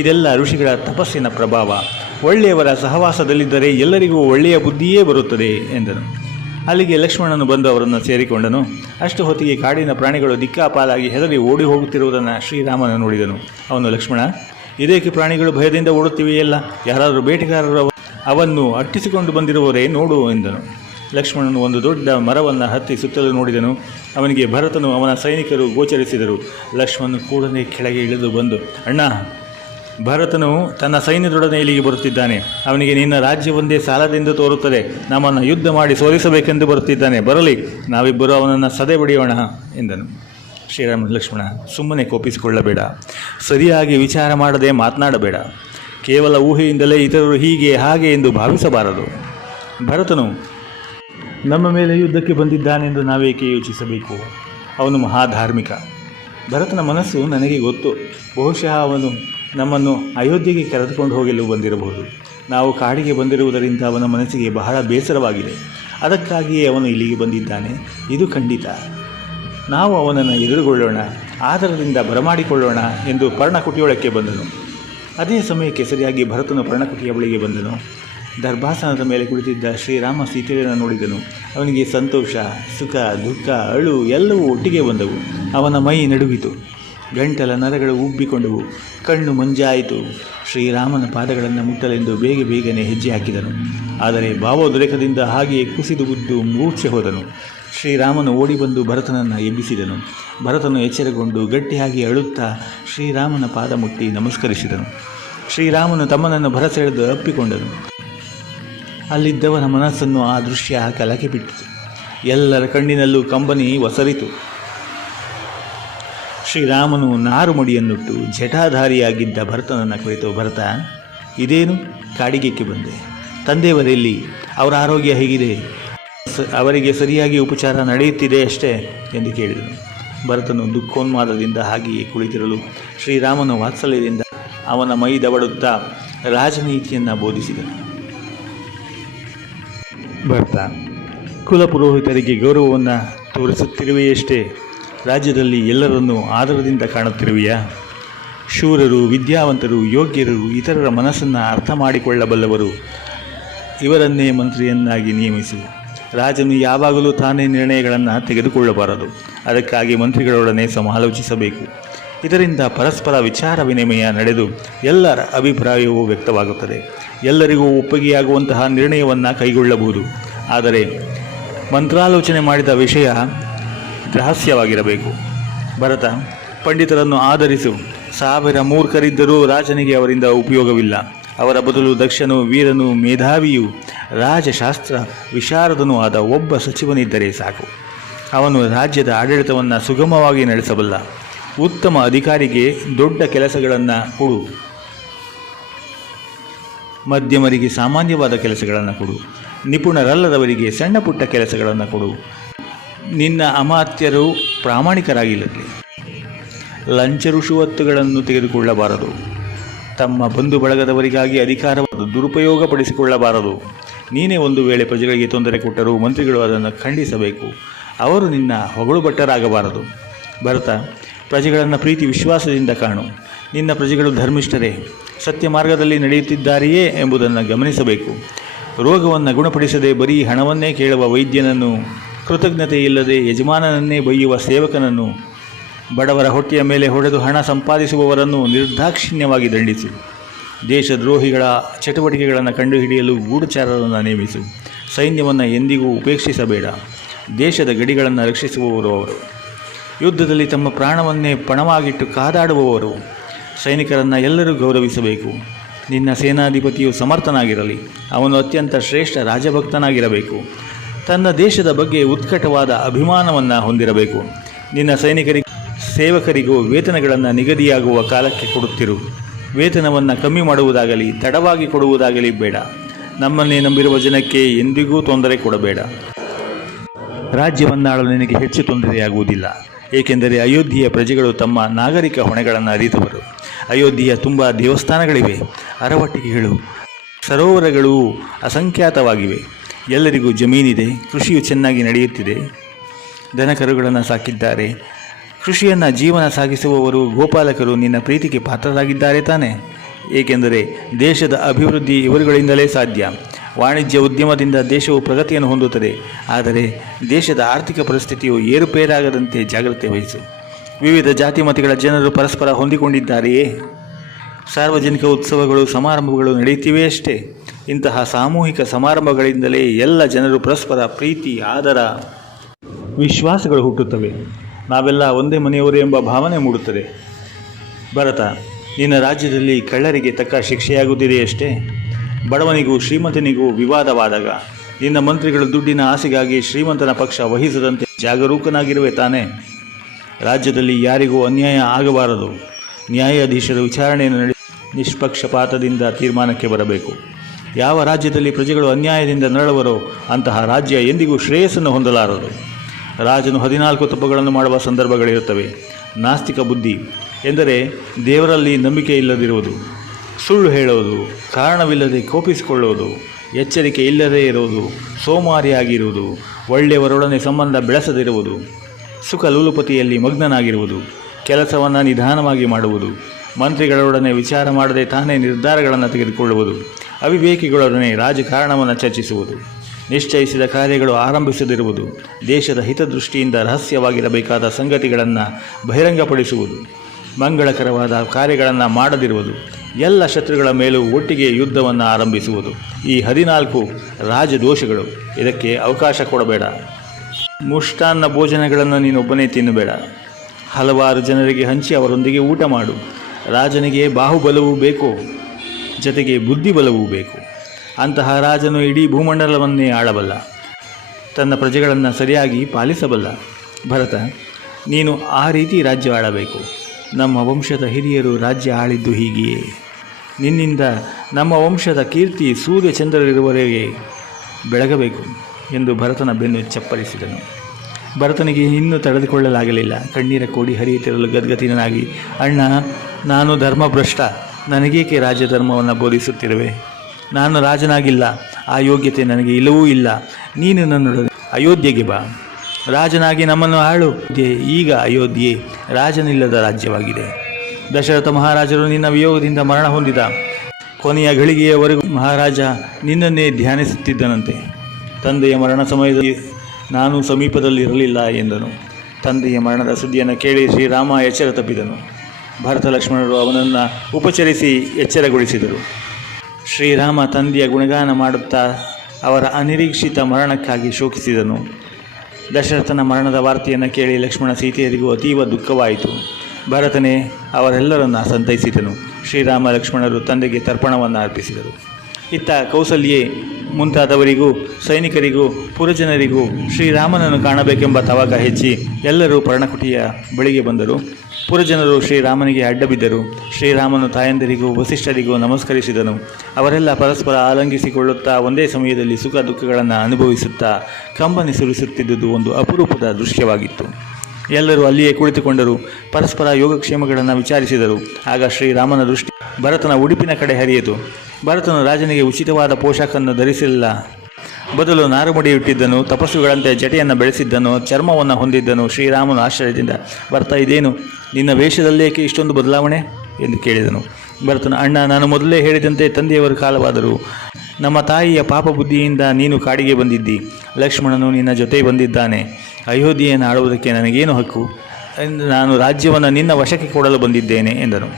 ಇದೆಲ್ಲ ಋಷಿಗಳ ತಪಸ್ಸಿನ ಪ್ರಭಾವ. ಒಳ್ಳೆಯವರ ಸಹವಾಸದಲ್ಲಿದ್ದರೆ ಎಲ್ಲರಿಗೂ ಒಳ್ಳೆಯ ಬುದ್ಧಿಯೇ ಬರುತ್ತದೆ ಎಂದನು. ಅಲ್ಲಿಗೆ ಲಕ್ಷ್ಮಣನು ಬಂದು ಅವರನ್ನು ಸೇರಿಕೊಂಡನು. ಅಷ್ಟು ಹೊತ್ತಿಗೆ ಕಾಡಿನ ಪ್ರಾಣಿಗಳು ದಿಕ್ಕಾಪಾಲಾಗಿ ಹೆದರಿ ಓಡಿ ಹೋಗುತ್ತಿರುವುದನ್ನು ಶ್ರೀರಾಮನು ನೋಡಿದನು. ಅವನು, ಲಕ್ಷ್ಮಣ, ಇದೇಕೆ ಪ್ರಾಣಿಗಳು ಭಯದಿಂದ ಓಡುತ್ತಿವೆಯಲ್ಲ? ಯಾರಾದರೂ ಬೇಟೆಗಾರರು ಅವನ್ನು ಅಟ್ಟಿಸಿಕೊಂಡು ಬಂದಿರುವವರೇ ನೋಡು ಎಂದನು. ಲಕ್ಷ್ಮಣನು ಒಂದು ದೊಡ್ಡ ಮರವನ್ನು ಹತ್ತಿ ಸುತ್ತಲೂ ನೋಡಿದನು. ಅವನಿಗೆ ಭರತನು ಅವನ ಸೈನಿಕರು ಗೋಚರಿಸಿದರು. ಲಕ್ಷ್ಮಣನು ಕೂಡಲೇ ಕೆಳಗೆ ಇಳಿದು ಬಂದು, ಅಣ್ಣ, ಭರತನು ತನ್ನ ಸೈನ್ಯದೊಡನೆ ಇಲ್ಲಿಗೆ ಬರುತ್ತಿದ್ದಾನೆ. ಅವನಿಗೆ ನಿನ್ನ ರಾಜ್ಯವೊಂದೇ ಸಾಲದೆಂದು ತೋರುತ್ತದೆ. ನಮ್ಮನ್ನು ಯುದ್ಧ ಮಾಡಿ ಸೋಲಿಸಬೇಕೆಂದು ಬರುತ್ತಿದ್ದಾನೆ. ಬರಲಿ, ನಾವಿಬ್ಬರು ಅವನನ್ನು ಸದೆ ಬಡಿಯೋಣ ಎಂದನು. ಶ್ರೀರಾಮ, ಲಕ್ಷ್ಮಣ, ಸುಮ್ಮನೆ ಕೋಪಿಸಿಕೊಳ್ಳಬೇಡ. ಸರಿಯಾಗಿ ವಿಚಾರ ಮಾಡದೆ ಮಾತನಾಡಬೇಡ. ಕೇವಲ ಊಹೆಯಿಂದಲೇ ಇತರರು ಹೀಗೆ ಹಾಗೆ ಎಂದು ಭಾವಿಸಬಾರದು. ಭರತನು ನಮ್ಮ ಮೇಲೆ ಯುದ್ಧಕ್ಕೆ ಬಂದಿದ್ದಾನೆಂದು ನಾವೇಕೆ ಯೋಚಿಸಬೇಕು? ಅವನು ಮಹಾಧಾರ್ಮಿಕ. ಭರತನ ಮನಸ್ಸು ನನಗೆ ಗೊತ್ತು. ಬಹುಶಃ ಅವನು ನಮ್ಮನ್ನು ಅಯೋಧ್ಯೆಗೆ ಕರೆದುಕೊಂಡು ಹೋಗಲು ಬಂದಿರಬಹುದು. ನಾವು ಕಾಡಿಗೆ ಬಂದಿರುವುದರಿಂದ ಅವನ ಮನಸ್ಸಿಗೆ ಬಹಳ ಬೇಸರವಾಗಿದೆ. ಅದಕ್ಕಾಗಿಯೇ ಅವನು ಇಲ್ಲಿಗೆ ಬಂದಿದ್ದಾನೆ, ಇದು ಖಂಡಿತ. ನಾವು ಅವನನ್ನು ಎದುರುಗೊಳ್ಳೋಣ, ಆದರದಿಂದ ಬರಮಾಡಿಕೊಳ್ಳೋಣ ಎಂದು ಪರ್ಣಕುಟಿಯೊಳಕ್ಕೆ ಬಂದನು. ಅದೇ ಸಮಯಕ್ಕೆ ಸರಿಯಾಗಿ ಭರತನು ಪರ್ಣಕುಟಿಯ ಬಳಿಗೆ ಬಂದನು. ದರ್ಭಾಸನದ ಮೇಲೆ ಕುಳಿತಿದ್ದ ಶ್ರೀರಾಮ ಸೀತೆಯನ್ನು ನೋಡಿದನು. ಅವನಿಗೆ ಸಂತೋಷ, ಸುಖ, ದುಃಖ, ಅಳು ಎಲ್ಲವೂ ಒಟ್ಟಿಗೆ ಬಂದವು. ಅವನ ಮೈ ನಡುಗಿತು, ಗಂಟಲ ನರಗಳು ಉಬ್ಬಿಕೊಂಡವು, ಕಣ್ಣು ಮಂಜಾಯಿತು. ಶ್ರೀರಾಮನ ಪಾದಗಳನ್ನು ಮುಟ್ಟಲೆಂದು ಬೇಗನೆ ಹೆಜ್ಜೆ ಹಾಕಿದನು. ಆದರೆ ಭಾವೋದ್ರೇಕದಿಂದ ಹಾಗೆಯೇ ಕುಸಿದು ಬಿದ್ದು ಮೂರ್ಛೆ ಹೋದನು. ಶ್ರೀರಾಮನು ಓಡಿ ಬಂದು ಭರತನನ್ನು ಎಬ್ಬಿಸಿದನು. ಭರತನು ಎಚ್ಚರಗೊಂಡು ಗಟ್ಟಿಯಾಗಿ ಅಳುತ್ತಾ ಶ್ರೀರಾಮನ ಪಾದ ಮುಟ್ಟಿ ನಮಸ್ಕರಿಸಿದನು. ಶ್ರೀರಾಮನು ತಮ್ಮನನ್ನು ಭರಸೆಳೆದು ಅಪ್ಪಿಕೊಂಡನು. ಅಲ್ಲಿದ್ದವನ ಮನಸ್ಸನ್ನು ಆ ದೃಶ್ಯ ಕಲಕಿ ಬಿಟ್ಟಿತು. ಎಲ್ಲರ ಕಣ್ಣಿನಲ್ಲೂ ಕಂಬನಿ ಒಸರಿತು. ಶ್ರೀರಾಮನು ನಾರುಮಡಿಯನ್ನುಟ್ಟು ಜಟಾಧಾರಿಯಾಗಿದ್ದ ಭರತನನ್ನು ಕುರಿತು, ಭರತ, ಇದೇನು ಕಾಡಿಗೆಕ್ಕೆ ಬಂದೆ? ತಂದೆಯವರೆಲ್ಲಿ? ಅವರ ಆರೋಗ್ಯ ಹೇಗಿದೆ? ಅವರಿಗೆ ಸರಿಯಾಗಿ ಉಪಚಾರ ನಡೆಯುತ್ತಿದೆ ಅಷ್ಟೇ ಎಂದು ಕೇಳಿದನು. ಭರತನು ದುಃಖೋನ್ಮಾದದಿಂದ ಹಾಗೆಯೇ ಕುಳಿತಿರಲು ಶ್ರೀರಾಮನು ವಾತ್ಸಲ್ಯದಿಂದ ಅವನ ಮೈ ದವಡುತ್ತಾ ರಾಜನೀತಿಯನ್ನು ಬೋಧಿಸಿದನು. ಭರತ, ಕುಲಪುರೋಹಿತರಿಗೆ ಗೌರವವನ್ನು ತೋರಿಸುತ್ತಿರುವೆಯಷ್ಟೇ, ರಾಜ್ಯದಲ್ಲಿ ಎಲ್ಲರನ್ನೂ ಆದರದಿಂದ ಕಾಣುತ್ತಿರುವೆಯಾ? ಶೂರರು, ವಿದ್ಯಾವಂತರು, ಯೋಗ್ಯರು, ಇತರರ ಮನಸ್ಸನ್ನು ಅರ್ಥ ಮಾಡಿಕೊಳ್ಳಬಲ್ಲವರು ಇವರನ್ನೇ ಮಂತ್ರಿಯನ್ನಾಗಿ ನಿಯಮಿಸು. ರಾಜನು ಯಾವಾಗಲೂ ತಾನೇ ನಿರ್ಣಯಗಳನ್ನು ತೆಗೆದುಕೊಳ್ಳಬಾರದು. ಅದಕ್ಕಾಗಿ ಮಂತ್ರಿಗಳೊಡನೆ ಸಮಾಲೋಚಿಸಬೇಕು. ಇದರಿಂದ ಪರಸ್ಪರ ವಿಚಾರ ವಿನಿಮಯ ನಡೆದು ಎಲ್ಲರ ಅಭಿಪ್ರಾಯವೂ ವ್ಯಕ್ತವಾಗುತ್ತದೆ. ಎಲ್ಲರಿಗೂ ಒಪ್ಪಿಗೆಯಾಗುವಂತಹ ನಿರ್ಣಯವನ್ನು ಕೈಗೊಳ್ಳಬಹುದು. ಆದರೆ ಮಂತ್ರಾಲೋಚನೆ ಮಾಡಿದ ವಿಷಯ ರಹಸ್ಯವಾಗಿರಬೇಕು. ಭರತ, ಪಂಡಿತರನ್ನು ಆಧರಿಸು. 1000 ಮೂರ್ಖರಿದ್ದರೂ ರಾಜನಿಗೆ ಅವರಿಂದ ಉಪಯೋಗವಿಲ್ಲ. ಅವರ ಬದಲು ದಕ್ಷನೂ ವೀರನೂ ಮೇಧಾವಿಯೂ ರಾಜಶಾಸ್ತ್ರ ವಿಶಾರದನೂ ಆದ ಒಬ್ಬ ಸಚಿವನಿದ್ದರೆ ಸಾಕು. ಅವನು ರಾಜ್ಯದ ಆಡಳಿತವನ್ನು ಸುಗಮವಾಗಿ ನಡೆಸಬಲ್ಲ. ಉತ್ತಮ ಅಧಿಕಾರಿಗೆ ದೊಡ್ಡ ಕೆಲಸಗಳನ್ನು ಕೊಡು, ಮಧ್ಯಮರಿಗೆ ಸಾಮಾನ್ಯವಾದ ಕೆಲಸಗಳನ್ನು ಕೊಡು, ನಿಪುಣರಲ್ಲದವರಿಗೆ ಸಣ್ಣ ಪುಟ್ಟ ಕೆಲಸಗಳನ್ನು ಕೊಡು. ನಿನ್ನ ಅಮಾತ್ಯರು ಪ್ರಾಮಾಣಿಕರಾಗಿರಲಿ. ಲಂಚ ರುಷುವತ್ತುಗಳನ್ನು ತೆಗೆದುಕೊಳ್ಳಬಾರದು. ತಮ್ಮ ಬಂಧು ಬಳಗದವರಿಗಾಗಿ ಅಧಿಕಾರವನ್ನು ದುರುಪಯೋಗಪಡಿಸಿಕೊಳ್ಳಬಾರದು. ನೀನೇ ಒಂದು ವೇಳೆ ಪ್ರಜೆಗಳಿಗೆ ತೊಂದರೆ ಕೊಟ್ಟರೂ ಮಂತ್ರಿಗಳು ಅದನ್ನು ಖಂಡಿಸಬೇಕು. ಅವರು ನಿನ್ನ ಹೊಗಳುಭಟ್ಟರಾಗಬಾರದು. ಭರತ, ಪ್ರಜೆಗಳನ್ನು ಪ್ರೀತಿ ವಿಶ್ವಾಸದಿಂದ ಕಾಣು. ನಿನ್ನ ಪ್ರಜೆಗಳು ಧರ್ಮಿಷ್ಠರೇ, ಸತ್ಯ ಮಾರ್ಗದಲ್ಲಿ ನಡೆಯುತ್ತಿದ್ದಾರೆಯೇ ಎಂಬುದನ್ನು ಗಮನಿಸಬೇಕು. ರೋಗವನ್ನು ಗುಣಪಡಿಸದೆ ಬರೀ ಹಣವನ್ನೇ ಕೇಳುವ ವೈದ್ಯನನ್ನು, ಕೃತಜ್ಞತೆ ಇಲ್ಲದೆ ಯಜಮಾನನನ್ನೇ ಬೈಯುವ ಸೇವಕನನ್ನು, ಬಡವರ ಹೊಟ್ಟೆಯ ಮೇಲೆ ಹೊಡೆದು ಹಣ ಸಂಪಾದಿಸುವವರನ್ನು ನಿರ್ದಾಕ್ಷಿಣ್ಯವಾಗಿ ದಂಡಿಸು. ದೇಶದ್ರೋಹಿಗಳ ಚಟುವಟಿಕೆಗಳನ್ನು ಕಂಡುಹಿಡಿಯಲು ಗೂಢಚಾರರನ್ನು ನೇಮಿಸು. ಸೈನ್ಯವನ್ನು ಎಂದಿಗೂ ಉಪೇಕ್ಷಿಸಬೇಡ. ದೇಶದ ಗಡಿಗಳನ್ನು ರಕ್ಷಿಸುವವರು ಅವರು. ಯುದ್ಧದಲ್ಲಿ ತಮ್ಮ ಪ್ರಾಣವನ್ನೇ ಪಣವಾಗಿಟ್ಟು ಕಾದಾಡುವವರು. ಸೈನಿಕರನ್ನು ಎಲ್ಲರೂ ಗೌರವಿಸಬೇಕು. ನಿನ್ನ ಸೇನಾಧಿಪತಿಯು ಸಮರ್ಥನಾಗಿರಲಿ. ಅವನು ಅತ್ಯಂತ ಶ್ರೇಷ್ಠ ರಾಜಭಕ್ತನಾಗಿರಬೇಕು. ತನ್ನ ದೇಶದ ಬಗ್ಗೆ ಉತ್ಕಟವಾದ ಅಭಿಮಾನವನ್ನು ಹೊಂದಿರಬೇಕು. ನಿನ್ನ ಸೇವಕರಿಗೂ ವೇತನಗಳನ್ನು ನಿಗದಿಯಾಗುವ ಕಾಲಕ್ಕೆ ಕೊಡುತ್ತಿರು. ವೇತನವನ್ನು ಕಮ್ಮಿ ಮಾಡುವುದಾಗಲಿ ತಡವಾಗಿ ಕೊಡುವುದಾಗಲಿ ಬೇಡ. ನಮ್ಮನ್ನೇ ನಂಬಿರುವ ಜನಕ್ಕೆ ಎಂದಿಗೂ ತೊಂದರೆ ಕೊಡಬೇಡ. ರಾಜ್ಯವನ್ನಾಳಲು ನಿನಗೆ ಹೆಚ್ಚು ತೊಂದರೆಯಾಗುವುದಿಲ್ಲ. ಏಕೆಂದರೆ ಅಯೋಧ್ಯೆಯ ಪ್ರಜೆಗಳು ತಮ್ಮ ನಾಗರಿಕ ಹೊಣೆಗಳನ್ನು ಅರಿತವರು. ಅಯೋಧ್ಯೆಯ ತುಂಬ ದೇವಸ್ಥಾನಗಳಿವೆ, ಅರವಟ್ಟಿಗೆಗಳು, ಸರೋವರಗಳು ಅಸಂಖ್ಯಾತವಾಗಿವೆ. ಎಲ್ಲರಿಗೂ ಜಮೀನಿದೆ. ಕೃಷಿಯು ಚೆನ್ನಾಗಿ ನಡೆಯುತ್ತಿದೆ. ದನಕರುಗಳನ್ನು ಸಾಕಿದ್ದಾರೆ. ಕೃಷಿಯನ್ನು ಜೀವನ ಸಾಗಿಸುವವರು ಗೋಪಾಲಕರು ನಿನ್ನ ಪ್ರೀತಿಗೆ ಪಾತ್ರರಾಗಿದ್ದಾರೆ ತಾನೆ? ಏಕೆಂದರೆ ದೇಶದ ಅಭಿವೃದ್ಧಿ ಇವರುಗಳಿಂದಲೇ ಸಾಧ್ಯ. ವಾಣಿಜ್ಯ ಉದ್ಯಮದಿಂದ ದೇಶವು ಪ್ರಗತಿಯನ್ನು ಹೊಂದುತ್ತದೆ. ಆದರೆ ದೇಶದ ಆರ್ಥಿಕ ಪರಿಸ್ಥಿತಿಯು ಏರುಪೇರಾಗದಂತೆ ಜಾಗ್ರತೆ ವಹಿಸು. ವಿವಿಧ ಜಾತಿ ಮತಗಳ ಜನರು ಪರಸ್ಪರ ಹೊಂದಿಕೊಂಡಿದ್ದಾರೆಯೇ? ಸಾರ್ವಜನಿಕ ಉತ್ಸವಗಳು, ಸಮಾರಂಭಗಳು ನಡೆಯುತ್ತಿವೆಯಷ್ಟೇ. ಇಂತಹ ಸಾಮೂಹಿಕ ಸಮಾರಂಭಗಳಿಂದಲೇ ಎಲ್ಲ ಜನರು ಪರಸ್ಪರ ಪ್ರೀತಿ, ಆದರ, ವಿಶ್ವಾಸಗಳು ಹುಟ್ಟುತ್ತವೆ. ನಾವೆಲ್ಲ ಒಂದೇ ಮನೆಯವರು ಎಂಬ ಭಾವನೆ ಮೂಡುತ್ತದೆ. ಭರತ, ನಿನ್ನ ರಾಜ್ಯದಲ್ಲಿ ಕಳ್ಳರಿಗೆ ತಕ್ಕ ಶಿಕ್ಷೆಯಾಗುತ್ತಿದೆಯಷ್ಟೇ. ಬಡವನಿಗೂ ಶ್ರೀಮಂತನಿಗೂ ವಿವಾದವಾದಾಗ ನಿನ್ನ ಮಂತ್ರಿಗಳು ದುಡ್ಡಿನ ಆಸೆಗಾಗಿ ಶ್ರೀಮಂತನ ಪಕ್ಷ ವಹಿಸದಂತೆ ಜಾಗರೂಕನಾಗಿರುವೆ ತಾನೇ? ರಾಜ್ಯದಲ್ಲಿ ಯಾರಿಗೂ ಅನ್ಯಾಯ ಆಗಬಾರದು. ನ್ಯಾಯಾಧೀಶರು ವಿಚಾರಣೆಯನ್ನು ನಡೆಸಿ ನಿಷ್ಪಕ್ಷಪಾತದಿಂದ ತೀರ್ಮಾನಕ್ಕೆ ಬರಬೇಕು. ಯಾವ ರಾಜ್ಯದಲ್ಲಿ ಪ್ರಜೆಗಳು ಅನ್ಯಾಯದಿಂದ ನರಳುವರೋ ಅಂತಹ ರಾಜ್ಯ ಎಂದಿಗೂ ಶ್ರೇಯಸ್ಸನ್ನು ಹೊಂದಲಾರದು. ರಾಜನು 14 ತಪ್ಪುಗಳನ್ನು ಮಾಡುವ ಸಂದರ್ಭಗಳಿರುತ್ತವೆ. ನಾಸ್ತಿಕ ಬುದ್ಧಿ ಎಂದರೆ ದೇವರಲ್ಲಿ ನಂಬಿಕೆ ಇಲ್ಲದಿರುವುದು, ಸುಳ್ಳು ಹೇಳುವುದು, ಕಾರಣವಿಲ್ಲದೆ ಕೋಪಿಸಿಕೊಳ್ಳುವುದು, ಎಚ್ಚರಿಕೆ ಇಲ್ಲದೇ ಇರುವುದು, ಸೋಮಾರಿಯಾಗಿರುವುದು, ಒಳ್ಳೆಯವರೊಡನೆ ಸಂಬಂಧ ಬೆಳೆಸದಿರುವುದು, ಸುಖ ಲೂಲುಪತಿಯಲ್ಲಿ ಮಗ್ನನಾಗಿರುವುದು, ಕೆಲಸವನ್ನು ನಿಧಾನವಾಗಿ ಮಾಡುವುದು, ಮಂತ್ರಿಗಳೊಡನೆ ವಿಚಾರ ಮಾಡದೆ ತಾನೇ ನಿರ್ಧಾರಗಳನ್ನು ತೆಗೆದುಕೊಳ್ಳುವುದು, ಅವಿವೇಕಿಗಳೊಡನೆ ರಾಜಕಾರಣವನ್ನು ಚರ್ಚಿಸುವುದು, ನಿಶ್ಚಯಿಸಿದ ಕಾರ್ಯಗಳು ಆರಂಭಿಸದಿರುವುದು, ದೇಶದ ಹಿತದೃಷ್ಟಿಯಿಂದ ರಹಸ್ಯವಾಗಿರಬೇಕಾದ ಸಂಗತಿಗಳನ್ನು ಬಹಿರಂಗಪಡಿಸುವುದು, ಮಂಗಳಕರವಾದ ಕಾರ್ಯಗಳನ್ನು ಮಾಡದಿರುವುದು, ಎಲ್ಲ ಶತ್ರುಗಳ ಮೇಲೂ ಒಟ್ಟಿಗೆ ಯುದ್ಧವನ್ನು ಆರಂಭಿಸುವುದು. ಈ 14 ರಾಜದೋಷಗಳು. ಇದಕ್ಕೆ ಅವಕಾಶ ಕೊಡಬೇಡ. ಮುಷ್ಟಾನ್ನ ಭೋಜನಗಳನ್ನು ನೀನೊಬ್ಬನೇ ತಿನ್ನಬೇಡ. ಹಲವಾರು ಜನರಿಗೆ ಹಂಚಿ ಅವರೊಂದಿಗೆ ಊಟ ಮಾಡು. ರಾಜನಿಗೆ ಬಾಹುಬಲವೂ ಬೇಕು, ಜೊತೆಗೆ ಬುದ್ಧಿಬಲವೂ ಬೇಕು. ಅಂತಹ ರಾಜನು ಇಡೀ ಭೂಮಂಡಲವನ್ನೇ ಆಳಬಲ್ಲ, ತನ್ನ ಪ್ರಜೆಗಳನ್ನು ಸರಿಯಾಗಿ ಪಾಲಿಸಬಲ್ಲ. ಭರತ, ನೀನು ಆ ರೀತಿ ರಾಜ್ಯ ಆಳಬೇಕು. ನಮ್ಮ ವಂಶದ ಹಿರಿಯರು ರಾಜ್ಯ ಆಳಿದ್ದು ಹೀಗೆಯೇ. ನಿನ್ನಿಂದ ನಮ್ಮ ವಂಶದ ಕೀರ್ತಿ ಸೂರ್ಯಚಂದ್ರರಿರುವವರೆಗೆ ಬೆಳಗಬೇಕು ಎಂದು ಭರತನ ಬೆನ್ನು ಚಪ್ಪರಿಸಿದನು. ಭರತನಿಗೆ ಇನ್ನೂ ತಡೆದುಕೊಳ್ಳಲಾಗಲಿಲ್ಲ. ಕಣ್ಣೀರ ಕೋಡಿ ಹರಿಯುತ್ತಿರಲು ಗದ್ಗತಿನಾಗಿ, ಅಣ್ಣ, ನಾನು ಧರ್ಮಭ್ರಷ್ಟ. ನನಗೇಕೆ ರಾಜಧರ್ಮವನ್ನು ಬೋಧಿಸುತ್ತಿರುವೆ? ನಾನು ರಾಜನಾಗಿಲ್ಲ. ಆ ಯೋಗ್ಯತೆ ನನಗೆ ಇಲ್ಲವೂ ಇಲ್ಲ. ನೀನು ನನ್ನೊಡನೆ ಅಯೋಧ್ಯೆಗೆ ಬಾ. ರಾಜನಾಗಿ ನಮ್ಮನ್ನು ಆಳು. ಈಗ ಅಯೋಧ್ಯೆ ರಾಜನಿಲ್ಲದ ರಾಜ್ಯವಾಗಿದೆ. ದಶರಥ ಮಹಾರಾಜರು ನಿನ್ನ ವಿಯೋಗದಿಂದ ಮರಣ ಹೊಂದಿದ ಕೊನೆಯ ಘಳಿಗೆಯವರೆಗೂ ಮಹಾರಾಜ ನಿನ್ನನ್ನೇ ಧ್ಯಾನಿಸುತ್ತಿದ್ದನಂತೆ. ತಂದೆಯ ಮರಣ ಸಮಯದಲ್ಲಿ ನಾನು ಸಮೀಪದಲ್ಲಿರಲಿಲ್ಲ ಎಂದನು. ತಂದೆಯ ಮರಣದ ಸುದ್ದಿಯನ್ನು ಕೇಳಿ ಶ್ರೀರಾಮ ಎಚ್ಚರ ತಪ್ಪಿದನು. ಭರತ ಲಕ್ಷ್ಮಣರು ಅವನನ್ನು ಉಪಚರಿಸಿ ಎಚ್ಚರಗೊಳಿಸಿದರು. ಶ್ರೀರಾಮ ತಂದೆಯ ಗುಣಗಾನ ಮಾಡುತ್ತಾ ಅವರ ಅನಿರೀಕ್ಷಿತ ಮರಣಕ್ಕಾಗಿ ಶೋಕಿಸಿದನು. ದಶರಥನ ಮರಣದ ವಾರ್ತೆಯನ್ನು ಕೇಳಿ ಲಕ್ಷ್ಮಣ ಸೀತೆಯರಿಗೂ ಅತೀವ ದುಃಖವಾಯಿತು. ಭರತನೇ ಅವರೆಲ್ಲರನ್ನು ಸಂತೈಸಿದನು. ಶ್ರೀರಾಮ ಲಕ್ಷ್ಮಣರು ತಂದೆಗೆ ತರ್ಪಣವನ್ನು ಅರ್ಪಿಸಿದರು. ಇತ್ತ ಕೌಸಲ್ಯೆ ಮುಂತಾದವರಿಗೂ ಸೈನಿಕರಿಗೂ ಪುರಜನರಿಗೂ ಶ್ರೀರಾಮನನ್ನು ಕಾಣಬೇಕೆಂಬ ತವಕ ಹೆಚ್ಚಿ ಎಲ್ಲರೂ ಪರ್ಣಕುಟಿಯ ಬಳಿಗೆ ಬಂದರು. ಪುರಜನರು ಶ್ರೀರಾಮನಿಗೆ ಅಡ್ಡಬಿದ್ದರು. ಶ್ರೀರಾಮನು ತಾಯಂದಿರಿಗೂ ವಸಿಷ್ಠರಿಗೂ ನಮಸ್ಕರಿಸಿದನು. ಅವರೆಲ್ಲ ಪರಸ್ಪರ ಆಲಂಗಿಸಿಕೊಳ್ಳುತ್ತಾ ಒಂದೇ ಸಮಯದಲ್ಲಿ ಸುಖ ದುಃಖಗಳನ್ನು ಅನುಭವಿಸುತ್ತಾ ಕಂಬನಿ ಸುರಿಸುತ್ತಿದ್ದುದು ಒಂದು ಅಪರೂಪದ ದೃಶ್ಯವಾಗಿತ್ತು. ಎಲ್ಲರೂ ಅಲ್ಲಿಯೇ ಕುಳಿತುಕೊಂಡರು. ಪರಸ್ಪರ ಯೋಗಕ್ಷೇಮಗಳನ್ನು ವಿಚಾರಿಸಿದರು. ಆಗ ಶ್ರೀರಾಮನ ದೃಷ್ಟಿ ಭರತನ ಉಡುಪಿನ ಕಡೆ ಹರಿಯಿತು. ಭರತನು ರಾಜನಿಗೆ ಉಚಿತವಾದ ಪೋಷಾಕನ್ನು ಧರಿಸಲಿಲ್ಲ. ಬದಲು ನಾರುಮಡಿಯುಟ್ಟಿದ್ದನು, ತಪಸ್ಸುಗಳಂತೆ ಜಟೆಯನ್ನು ಬೆಳೆಸಿದ್ದನು, ಚರ್ಮವನ್ನು ಹೊಂದಿದ್ದನು. ಶ್ರೀರಾಮನು ಆಶ್ಚರ್ಯದಿಂದ, ಭರತ, ಇದೇನು ನಿನ್ನ ವೇಷದಲ್ಲೇಕೆ ಇಷ್ಟೊಂದು ಬದಲಾವಣೆ ಎಂದು ಕೇಳಿದನು. ಭರತನು, ಅಣ್ಣ, ನಾನು ಮೊದಲೇ ಹೇಳಿದಂತೆ ತಂದೆಯವರು ಕಾಲವಾದರು. ನಮ್ಮ ತಾಯಿಯ ಪಾಪ ಬುದ್ಧಿಯಿಂದ ನೀನು ಕಾಡಿಗೆ ಬಂದಿದ್ದಿ. ಲಕ್ಷ್ಮಣನು ನಿನ್ನ ಜೊತೆ ಬಂದಿದ್ದಾನೆ. ಅಯೋಧ್ಯೆಯನ್ನು ಆಳುವುದಕ್ಕೆ ನನಗೇನು ಹಕ್ಕು? ಎಂದು ನಾನು ರಾಜ್ಯವನ್ನು ನಿನ್ನ ವಶಕ್ಕೆ ಕೊಡಲು ಬಂದಿದ್ದೇನೆ ಎಂದನು.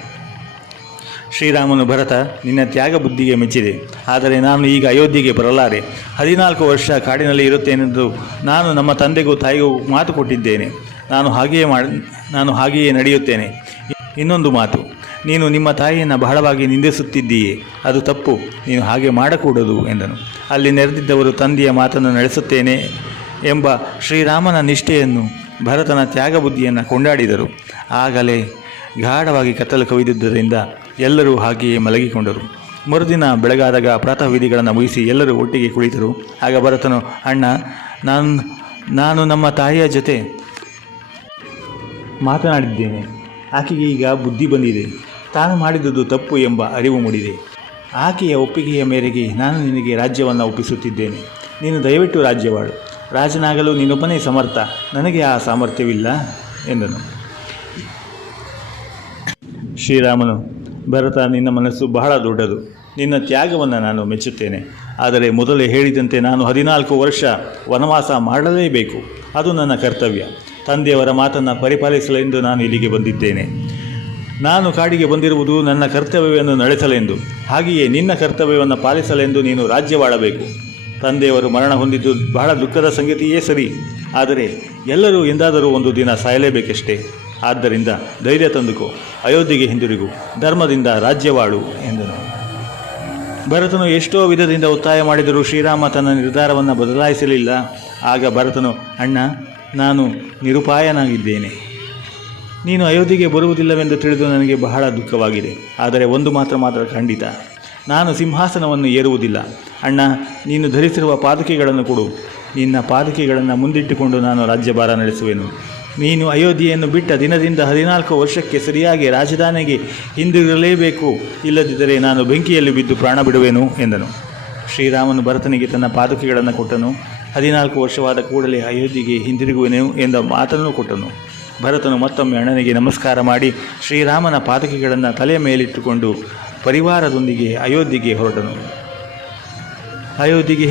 ಶ್ರೀರಾಮನು, ಭರತ, ನಿನ್ನ ತ್ಯಾಗ ಬುದ್ಧಿಗೆ ಮೆಚ್ಚಿದೆ. ಆದರೆ ನಾನು ಈಗ ಅಯೋಧ್ಯೆಗೆ ಬರಲಾರೆ. 14 ವರ್ಷ ಕಾಡಿನಲ್ಲಿ ಇರುತ್ತೇನೆಂದು ನಾನು ನಮ್ಮ ತಂದೆಗೂ ತಾಯಿಗೂ ಮಾತು ಕೊಟ್ಟಿದ್ದೇನೆ. ನಾನು ಹಾಗೆಯೇ ನಡೆಯುತ್ತೇನೆ. ಇನ್ನೊಂದು ಮಾತು, ನೀನು ನಿಮ್ಮ ತಾಯಿಯನ್ನು ಬಹಳವಾಗಿ ನಿಂದಿಸುತ್ತಿದ್ದೀಯೇ, ಅದು ತಪ್ಪು. ನೀನು ಹಾಗೆ ಮಾಡಕೂಡದು ಎಂದನು. ಅಲ್ಲಿ ನೆರೆದಿದ್ದವರು ತಂದೆಯ ಮಾತನ್ನು ನಡೆಸುತ್ತೇನೆ ಎಂಬ ಶ್ರೀರಾಮನ ನಿಷ್ಠೆಯನ್ನು, ಭರತನ ತ್ಯಾಗ ಬುದ್ಧಿಯನ್ನು ಕೊಂಡಾಡಿದರು. ಆಗಲೇ ಗಾಢವಾಗಿ ಕತ್ತಲು ಕವಿದಿದ್ದರಿಂದ ಎಲ್ಲರೂ ಹಾಗೆಯೇ ಮಲಗಿಕೊಂಡರು. ಮರುದಿನ ಬೆಳಗಾದಾಗ ಪ್ರಾತಃ ವಿಧಿಗಳನ್ನು ಮುಗಿಸಿ ಎಲ್ಲರೂ ಒಟ್ಟಿಗೆ ಕುಳಿತರು. ಆಗ ಭರತನು, ಅಣ್ಣ, ನಾನು ನಮ್ಮ ತಾಯಿಯ ಜೊತೆ ಮಾತನಾಡಿದ್ದೇನೆ. ಆಕೆಗೆ ಈಗ ಬುದ್ಧಿ ಬಂದಿದೆ. ತಾನು ಮಾಡಿದುದು ತಪ್ಪು ಎಂಬ ಅರಿವು ಮೂಡಿದೆ. ಆಕೆಯ ಒಪ್ಪಿಗೆಯ ಮೇರೆಗೆ ನಾನು ನಿನಗೆ ರಾಜ್ಯವನ್ನು ಒಪ್ಪಿಸುತ್ತಿದ್ದೇನೆ. ನೀನು ದಯವಿಟ್ಟು ರಾಜ್ಯವಾಳು. ರಾಜನಾಗಲು ನೀನೊಬ್ಬನೇ ಸಮರ್ಥ. ನನಗೆ ಆ ಸಾಮರ್ಥ್ಯವಿಲ್ಲ ಎಂದನು. ಶ್ರೀರಾಮನು, ಭರತ, ನಿನ್ನ ಮನಸ್ಸು ಬಹಳ ದೊಡ್ಡದು. ನಿನ್ನ ತ್ಯಾಗವನ್ನು ನಾನು ಮೆಚ್ಚುತ್ತೇನೆ. ಆದರೆ ಮೊದಲೇ ಹೇಳಿದಂತೆ ನಾನು 14 ವರ್ಷ ವನವಾಸ ಮಾಡಲೇಬೇಕು. ಅದು ನನ್ನ ಕರ್ತವ್ಯ. ತಂದೆಯವರ ಮಾತನ್ನು ಪರಿಪಾಲಿಸಲೆಂದು ನಾನು ಇಲ್ಲಿಗೆ ಬಂದಿದ್ದೇನೆ. ನಾನು ಕಾಡಿಗೆ ಬಂದಿರುವುದು ನನ್ನ ಕರ್ತವ್ಯವನ್ನು ನಡೆಸಲೆಂದು. ಹಾಗೆಯೇ ನಿನ್ನ ಕರ್ತವ್ಯವನ್ನು ಪಾಲಿಸಲೆಂದು ನೀನು ರಾಜ್ಯವಾಳಬೇಕು. ತಂದೆಯವರು ಮರಣ ಹೊಂದಿದ್ದು ಬಹಳ ದುಃಖದ ಸಂಗತಿಯೇ ಸರಿ. ಆದರೆ ಎಲ್ಲರೂ ಎಂದಾದರೂ ಒಂದು ದಿನ ಸಾಯಲೇಬೇಕಷ್ಟೇ. ಆದ್ದರಿಂದ ಧೈರ್ಯ ತಂದುಕೋ, ಅಯೋಧ್ಯೆಗೆ ಹಿಂದಿರುಗು, ಧರ್ಮದಿಂದ ರಾಜ್ಯವಾಳು ಎಂದನು. ಭರತನು ಎಷ್ಟೋ ವಿಧದಿಂದ ಒತ್ತಾಯ ಮಾಡಿದರೂ ಶ್ರೀರಾಮ ತನ್ನ ನಿರ್ಧಾರವನ್ನು ಬದಲಾಯಿಸಲಿಲ್ಲ. ಆಗ ಭರತನು, ಅಣ್ಣ, ನಾನು ನಿರುಪಾಯನಾಗಿದ್ದೇನೆ. ನೀನು ಅಯೋಧ್ಯೆಗೆ ಬರುವುದಿಲ್ಲವೆಂದು ತಿಳಿದು ನನಗೆ ಬಹಳ ದುಃಖವಾಗಿದೆ. ಆದರೆ ಒಂದು ಮಾತ್ರ ಖಂಡಿತ, ನಾನು ಸಿಂಹಾಸನವನ್ನು ಏರುವುದಿಲ್ಲ. ಅಣ್ಣ, ನೀನು ಧರಿಸಿರುವ ಪಾದುಕೆಗಳನ್ನು ಕೊಡು. ನಿನ್ನ ಪಾದುಕೆಗಳನ್ನು ಮುಂದಿಟ್ಟುಕೊಂಡು ನಾನು ರಾಜ್ಯಭಾರ ನಡೆಸುವೆನು. ನೀನು ಅಯೋಧ್ಯೆಯನ್ನು ಬಿಟ್ಟ ದಿನದಿಂದ 14 ವರ್ಷಕ್ಕೆ ಸರಿಯಾಗಿ ರಾಜಧಾನಿಗೆ ಹಿಂದಿರಲೇಬೇಕು. ಇಲ್ಲದಿದ್ದರೆ ನಾನು ಬೆಂಕಿಯಲ್ಲಿ ಬಿದ್ದು ಪ್ರಾಣ ಬಿಡುವೆನು ಎಂದನು. ಶ್ರೀರಾಮನು ಭರತನಿಗೆ ತನ್ನ ಪಾದುಕೆಗಳನ್ನು ಕೊಟ್ಟನು. 14 ವರ್ಷವಾದ ಕೂಡಲೇ ಅಯೋಧ್ಯೆಗೆ ಹಿಂದಿರುಗುವೆನು ಎಂದ ಮಾತನ್ನು ಕೊಟ್ಟನು. ಭರತನು ಮತ್ತೊಮ್ಮೆ ಅಣ್ಣನಿಗೆ ನಮಸ್ಕಾರ ಮಾಡಿ ಶ್ರೀರಾಮನ ಪಾದಕಿಗಳನ್ನು ತಲೆಯ ಮೇಲಿಟ್ಟುಕೊಂಡು ಪರಿವಾರದೊಂದಿಗೆ ಅಯೋಧ್ಯೆಗೆ ಹೊರಟನು. ಅಯೋಧ್ಯೆಗೆ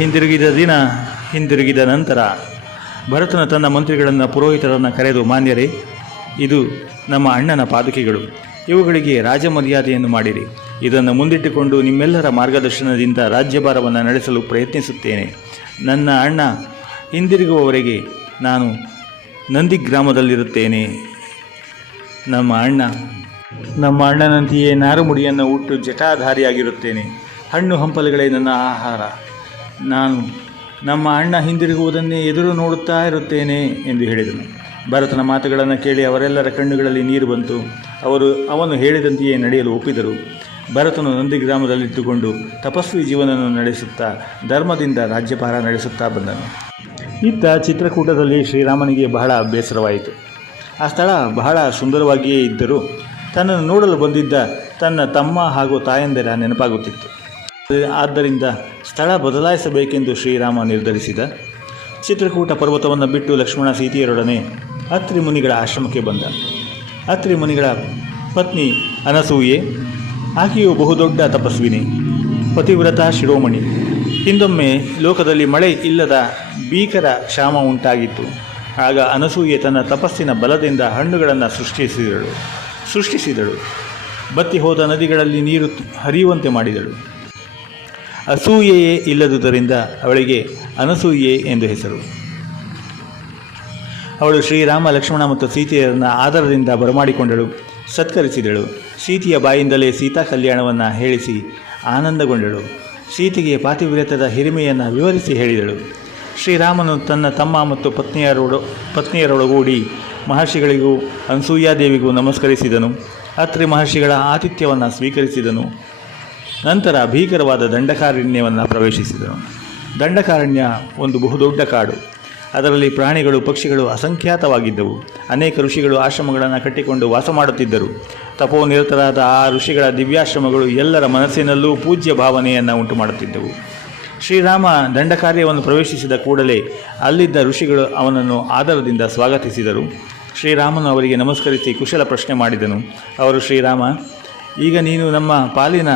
ಹಿಂದಿರುಗಿದ ನಂತರ ಭರತನು ತನ್ನ ಮಂತ್ರಿಗಳನ್ನು ಪುರೋಹಿತರನ್ನು ಕರೆದು, ಮಾನ್ಯರೇ, ಇದು ನಮ್ಮ ಅಣ್ಣನ ಪಾದುಕೆಗಳು. ಇವುಗಳಿಗೆ ರಾಜಮರ್ಯಾದೆಯನ್ನು ಮಾಡಿರಿ. ಇದನ್ನು ಮುಂದಿಟ್ಟುಕೊಂಡು ನಿಮ್ಮೆಲ್ಲರ ಮಾರ್ಗದರ್ಶನದಿಂದ ರಾಜ್ಯಭಾರವನ್ನು ನಡೆಸಲು ಪ್ರಯತ್ನಿಸುತ್ತೇನೆ. ನನ್ನ ಅಣ್ಣ ಹಿಂದಿರುಗುವವರೆಗೆ ನಾನು ನಂದಿಗ್ರಾಮದಲ್ಲಿರುತ್ತೇನೆ. ನಮ್ಮ ಅಣ್ಣನಂತೆಯೇ ನಾರುಮುಡಿಯನ್ನು ಉಟ್ಟು ಜಟಾಧಾರಿಯಾಗಿರುತ್ತೇನೆ. ಹಣ್ಣು ಹಂಪಲುಗಳೇ ನನ್ನ ಆಹಾರ. ನಾನು ನಮ್ಮ ಅಣ್ಣ ಹಿಂದಿರುಗುವುದನ್ನೇ ಎದುರು ನೋಡುತ್ತಾ ಇರುತ್ತೇನೆ ಎಂದು ಹೇಳಿದನು. ಭರತನ ಮಾತುಗಳನ್ನು ಕೇಳಿ ಅವರೆಲ್ಲರ ಕಣ್ಣುಗಳಲ್ಲಿ ನೀರು ಬಂತು. ಅವನು ಹೇಳಿದಂತೆಯೇ ನಡೆಯಲು ಒಪ್ಪಿದರು. ಭರತನು ನಂದಿಗ್ರಾಮದಲ್ಲಿದ್ದುಕೊಂಡು ತಪಸ್ವಿ ಜೀವನವನ್ನು ನಡೆಸುತ್ತಾ ಧರ್ಮದಿಂದ ರಾಜ್ಯಭಾರ ನಡೆಸುತ್ತಾ ಬಂದನು. ಇತ್ತ ಚಿತ್ರಕೂಟದಲ್ಲಿ ಶ್ರೀರಾಮನಿಗೆ ಬಹಳ ಬೇಸರವಾಯಿತು. ಆ ಸ್ಥಳ ಬಹಳ ಸುಂದರವಾಗಿಯೇ ಇದ್ದರೂ ತನ್ನನ್ನು ನೋಡಲು ಬಂದಿದ್ದ ತನ್ನ ತಮ್ಮ ಹಾಗೂ ತಾಯಂದಿರ ನೆನಪಾಗುತ್ತಿತ್ತು. ಆದ್ದರಿಂದ ಸ್ಥಳ ಬದಲಾಯಿಸಬೇಕೆಂದು ಶ್ರೀರಾಮ ನಿರ್ಧರಿಸಿದ. ಚಿತ್ರಕೂಟ ಪರ್ವತವನ್ನು ಬಿಟ್ಟು ಲಕ್ಷ್ಮಣ ಸೀತೆಯರೊಡನೆ ಅತ್ರಿ ಮುನಿಗಳ ಆಶ್ರಮಕ್ಕೆ ಬಂದ. ಅತ್ರಿ ಮುನಿಗಳ ಪತ್ನಿ ಅನಸೂಯೆ. ಆಕೆಯು ಬಹುದೊಡ್ಡ ತಪಸ್ವಿನಿ, ಪತಿವ್ರತ ಶಿರೋಮಣಿ. ಹಿಂದೊಮ್ಮೆ ಲೋಕದಲ್ಲಿ ಮಳೆ ಇಲ್ಲದ ಭೀಕರ ಕ್ಷಾಮ ಉಂಟಾಗಿತ್ತು. ಆಗ ಅನಸೂಯೆ ತನ್ನ ತಪಸ್ಸಿನ ಬಲದಿಂದ ಹಣ್ಣುಗಳನ್ನು ಸೃಷ್ಟಿಸಿದಳು. ಬತ್ತಿ ಹೋದ ನದಿಗಳಲ್ಲಿ ನೀರು ಹರಿಯುವಂತೆ ಮಾಡಿದಳು. ಅಸೂಯೆಯೇ ಇಲ್ಲದುದರಿಂದ ಅವಳಿಗೆ ಅನಸೂಯೆ ಎಂದು ಹೆಸರು. ಅವಳು ಶ್ರೀರಾಮ, ಲಕ್ಷ್ಮಣ ಮತ್ತು ಸೀತೆಯರನ್ನು ಆದರದಿಂದ ಬರಮಾಡಿಕೊಂಡಳು, ಸತ್ಕರಿಸಿದಳು. ಸೀತೆಯ ಬಾಯಿಂದಲೇ ಸೀತಾ ಕಲ್ಯಾಣವನ್ನು ಹೇಳಿಸಿ ಆನಂದಗೊಂಡಳು. ಸೀತೆಗೆ ಪಾತಿವ್ರತ್ಯದ ಹಿರಿಮೆಯನ್ನು ವಿವರಿಸಿ ಹೇಳಿದಳು. ಶ್ರೀರಾಮನು ತನ್ನ ತಮ್ಮ ಮತ್ತು ಪತ್ನಿಯರೊಳಗೂಡಿ ಮಹರ್ಷಿಗಳಿಗೂ ಅನಸೂಯಾದೇವಿಗೂ ನಮಸ್ಕರಿಸಿದನು. ಅತ್ರಿ ಮಹರ್ಷಿಗಳ ಆತಿಥ್ಯವನ್ನು ಸ್ವೀಕರಿಸಿದನು. ನಂತರ ಭೀಕರವಾದ ದಂಡಕಾರಣ್ಯವನ್ನು ಪ್ರವೇಶಿಸಿದನು. ದಂಡಕಾರಣ್ಯ ಒಂದು ಬಹುದೊಡ್ಡ ಕಾಡು. ಅದರಲ್ಲಿ ಪ್ರಾಣಿಗಳು, ಪಕ್ಷಿಗಳು ಅಸಂಖ್ಯಾತವಾಗಿದ್ದವು. ಅನೇಕ ಋಷಿಗಳು ಆಶ್ರಮಗಳನ್ನು ಕಟ್ಟಿಕೊಂಡು ವಾಸ ಮಾಡುತ್ತಿದ್ದರು. ತಪೋನಿರತರಾದ ಆ ಋಷಿಗಳ ದಿವ್ಯಾಶ್ರಮಗಳು ಎಲ್ಲರ ಮನಸ್ಸಿನಲ್ಲೂ ಪೂಜ್ಯ ಭಾವನೆಯನ್ನು ಉಂಟು ಮಾಡುತ್ತಿದ್ದವು. ಶ್ರೀರಾಮ ದಂಡಕಾರ್ಯವನ್ನು ಪ್ರವೇಶಿಸಿದ ಕೂಡಲೇ ಅಲ್ಲಿದ್ದ ಋಷಿಗಳು ಅವನನ್ನು ಆದರದಿಂದ ಸ್ವಾಗತಿಸಿದರು. ಶ್ರೀರಾಮನು ಅವರಿಗೆ ನಮಸ್ಕರಿಸಿ ಕುಶಲ ಪ್ರಶ್ನೆ ಮಾಡಿದನು. ಅವರು, ಶ್ರೀರಾಮ, ಈಗ ನೀನು ನಮ್ಮ ಪಾಲಿನ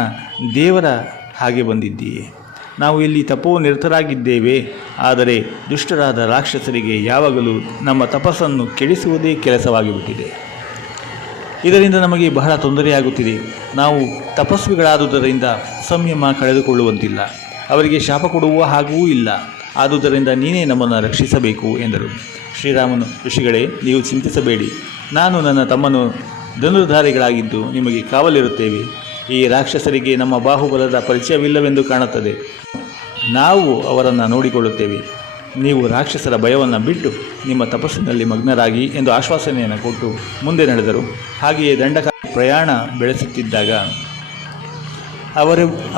ದೇವರ ಹಾಗೆ ಬಂದಿದ್ದೀಯೆ. ನಾವು ಇಲ್ಲಿ ತಪೋನಿರತರಾಗಿದ್ದೇವೆ. ಆದರೆ ದುಷ್ಟರಾದ ರಾಕ್ಷಸರಿಗೆ ಯಾವಾಗಲೂ ನಮ್ಮ ತಪಸ್ಸನ್ನು ಕೆಡಿಸುವುದೇ ಕೆಲಸವಾಗಿಬಿಟ್ಟಿದೆ. ಇದರಿಂದ ನಮಗೆ ಬಹಳ ತೊಂದರೆಯಾಗುತ್ತಿದೆ. ನಾವು ತಪಸ್ವಿಗಳಾದುದರಿಂದ ಸಂಯಮ ಕಳೆದುಕೊಳ್ಳುವಂತಿಲ್ಲ. ಅವರಿಗೆ ಶಾಪ ಕೊಡುವ ಹಾಗೂ ಇಲ್ಲ. ಆದುದರಿಂದ ನೀನೇ ನಮ್ಮನ್ನು ರಕ್ಷಿಸಬೇಕು ಎಂದರು. ಶ್ರೀರಾಮನು, ಋಷಿಗಳೇ, ನೀವು ಚಿಂತಿಸಬೇಡಿ. ನಾನು ನನ್ನ ತಮ್ಮನು ಧನುರ್ಧಾರಿಗಳಾಗಿದ್ದು ನಿಮಗೆ ಕಾವಲಿರುತ್ತೇವೆ. ಈ ರಾಕ್ಷಸರಿಗೆ ನಮ್ಮ ಬಾಹುಬಲದ ಪರಿಚಯವಿಲ್ಲವೆಂದು ಕಾಣುತ್ತದೆ. ನಾವು ಅವರನ್ನು ನೋಡಿಕೊಳ್ಳುತ್ತೇವೆ. ನೀವು ರಾಕ್ಷಸರ ಭಯವನ್ನು ಬಿಟ್ಟು ನಿಮ್ಮ ತಪಸ್ಸಿನಲ್ಲಿ ಮಗ್ನರಾಗಿ ಎಂದು ಆಶ್ವಾಸನೆಯನ್ನು ಕೊಟ್ಟು ಮುಂದೆ ನಡೆದರು. ಹಾಗೆಯೇ ಪ್ರಯಾಣ ಬೆಳೆಸುತ್ತಿದ್ದಾಗ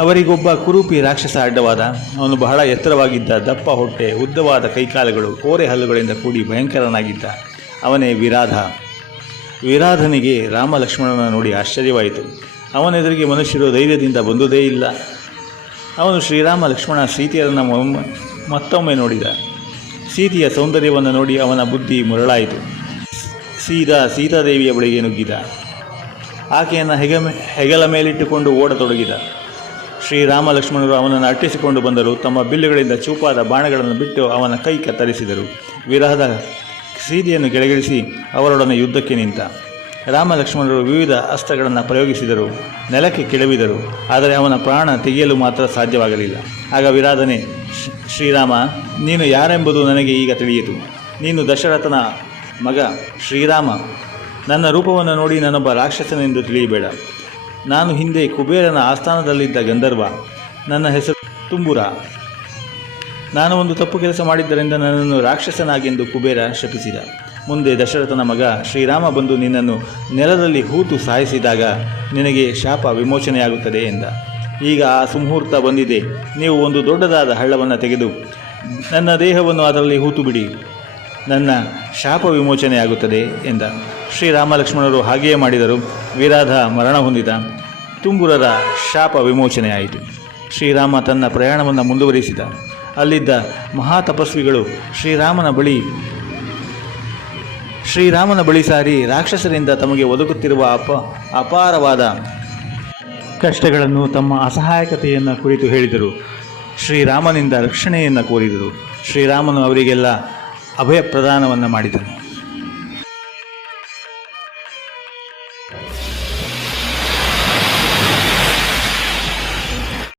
ಅವರಿಗೊಬ್ಬ ಕುರೂಪಿ ರಾಕ್ಷಸ ಅಡ್ಡವಾದ. ಅವನು ಬಹಳ ಎತ್ತರವಾಗಿದ್ದ, ದಪ್ಪ ಹೊಟ್ಟೆ, ಉದ್ದವಾದ ಕೈಕಾಲುಗಳು, ಕೋರೆ ಹಲ್ಲುಗಳಿಂದ ಕೂಡಿ ಭಯಂಕರನಾಗಿದ್ದ. ಅವನೇ ವಿರಾಧ. ವಿರಾಧನಿಗೆ ರಾಮ ಲಕ್ಷ್ಮಣನ ನೋಡಿ ಆಶ್ಚರ್ಯವಾಯಿತು. ಅವನೆದುರಿಗೆ ಮನುಷ್ಯರು ಧೈರ್ಯದಿಂದ ಬಂದುದೇ ಇಲ್ಲ. ಅವನು ಶ್ರೀರಾಮ, ಲಕ್ಷ್ಮಣ, ಸೀತೆಯರನ್ನು ಮತ್ತೊಮ್ಮೆ ನೋಡಿದ. ಸೀತೆಯ ಸೌಂದರ್ಯವನ್ನು ನೋಡಿ ಅವನ ಬುದ್ಧಿ ಮುರಳಾಯಿತು. ಸೀತಾದೇವಿಯ ಬಳಿಗೆ ನುಗ್ಗಿದ. ಆಕೆಯನ್ನು ಹೆಗಲ ಮೇಲಿಟ್ಟುಕೊಂಡು ಓಡತೊಡಗಿದ. ಶ್ರೀರಾಮ ಲಕ್ಷ್ಮಣರು ಅವನನ್ನು ಅಟ್ಟಿಸಿಕೊಂಡು ಬಂದರು. ತಮ್ಮ ಬಿಲ್ಲುಗಳಿಂದ ಚೂಪಾದ ಬಾಣಗಳನ್ನು ಬಿಟ್ಟು ಅವನ ಕೈ ಕತ್ತರಿಸಿದರು. ವಿರಹದ ಸೀತೆಯನ್ನು ಕೆಳಗಿಳಿಸಿ ಅವರೊಡನೆ ಯುದ್ಧಕ್ಕೆ ನಿಂತ. ರಾಮ ಲಕ್ಷ್ಮಣರು ವಿವಿಧ ಅಸ್ತ್ರಗಳನ್ನು ಪ್ರಯೋಗಿಸಿದರು, ನೆಲಕ್ಕೆ ಕೆಡವಿದರು. ಆದರೆ ಅವನ ಪ್ರಾಣ ತೆಗೆಯಲು ಮಾತ್ರ ಸಾಧ್ಯವಾಗಲಿಲ್ಲ. ಆಗ ವಿರಾಧನೆ, ಶ್ರೀರಾಮ, ನೀನು ಯಾರೆಂಬುದು ನನಗೆ ಈಗ ತಿಳಿಯಿತು. ನೀನು ದಶರಥನ ಮಗ ಶ್ರೀರಾಮ. ನನ್ನ ರೂಪವನ್ನು ನೋಡಿ ನಾನೊಬ್ಬ ರಾಕ್ಷಸನೆಂದು ತಿಳಿಯಬೇಡ. ನಾನು ಹಿಂದೆ ಕುಬೇರನ ಆಸ್ಥಾನದಲ್ಲಿದ್ದ ಗಂಧರ್ವ. ನನ್ನ ಹೆಸರು ತುಂಬುರ. ನಾನು ಒಂದು ತಪ್ಪು ಕೆಲಸ ಮಾಡಿದ್ದರಿಂದ ನನ್ನನ್ನು ರಾಕ್ಷಸನಾಗೆಂದು ಕುಬೇರ ಶಪಿಸಿದ. ಮುಂದೆ ದಶರಥನ ಮಗ ಶ್ರೀರಾಮ ಬಂದು ನಿನ್ನನ್ನು ನೆಲದಲ್ಲಿ ಹೂತು ಸಾಯಿಸಿದಾಗ ನಿನಗೆ ಶಾಪ ವಿಮೋಚನೆಯಾಗುತ್ತದೆ ಎಂದ. ಈಗ ಆ ಸುಮುಹೂರ್ತ ಬಂದಿದೆ. ನೀವು ಒಂದು ದೊಡ್ಡದಾದ ಹಳ್ಳವನ್ನು ತೆಗೆದು ನನ್ನ ದೇಹವನ್ನು ಅದರಲ್ಲಿ ಹೂತು ಬಿಡಿ. ನನ್ನ ಶಾಪ ವಿಮೋಚನೆಯಾಗುತ್ತದೆ ಎಂದ. ಶ್ರೀರಾಮ ಲಕ್ಷ್ಮಣರು ಹಾಗೆಯೇ ಮಾಡಿದರು. ವಿರಾಧ ಮರಣ ಹೊಂದಿದ. ತುಂಬುರರ ಶಾಪ ವಿಮೋಚನೆಯಾಯಿತು. ಶ್ರೀರಾಮ ತನ್ನ ಪ್ರಯಾಣವನ್ನು ಮುಂದುವರಿಸಿದ. ಅಲ್ಲಿದ್ದ ಮಹಾತಪಸ್ವಿಗಳು ಶ್ರೀರಾಮನ ಬಳಿ ಸಾರಿ ರಾಕ್ಷಸರಿಂದ ತಮಗೆ ಒದಗುತ್ತಿರುವ ಅಪಾರವಾದ ಕಷ್ಟಗಳನ್ನು, ತಮ್ಮ ಅಸಹಾಯಕತೆಯನ್ನು ಕುರಿತು ಹೇಳಿದರು. ಶ್ರೀರಾಮನಿಂದ ರಕ್ಷಣೆಯನ್ನು ಕೋರಿದರು. ಶ್ರೀರಾಮನು ಅವರಿಗೆಲ್ಲ ಅಭಯ ಪ್ರದಾನವನ್ನು ಮಾಡಿದನು.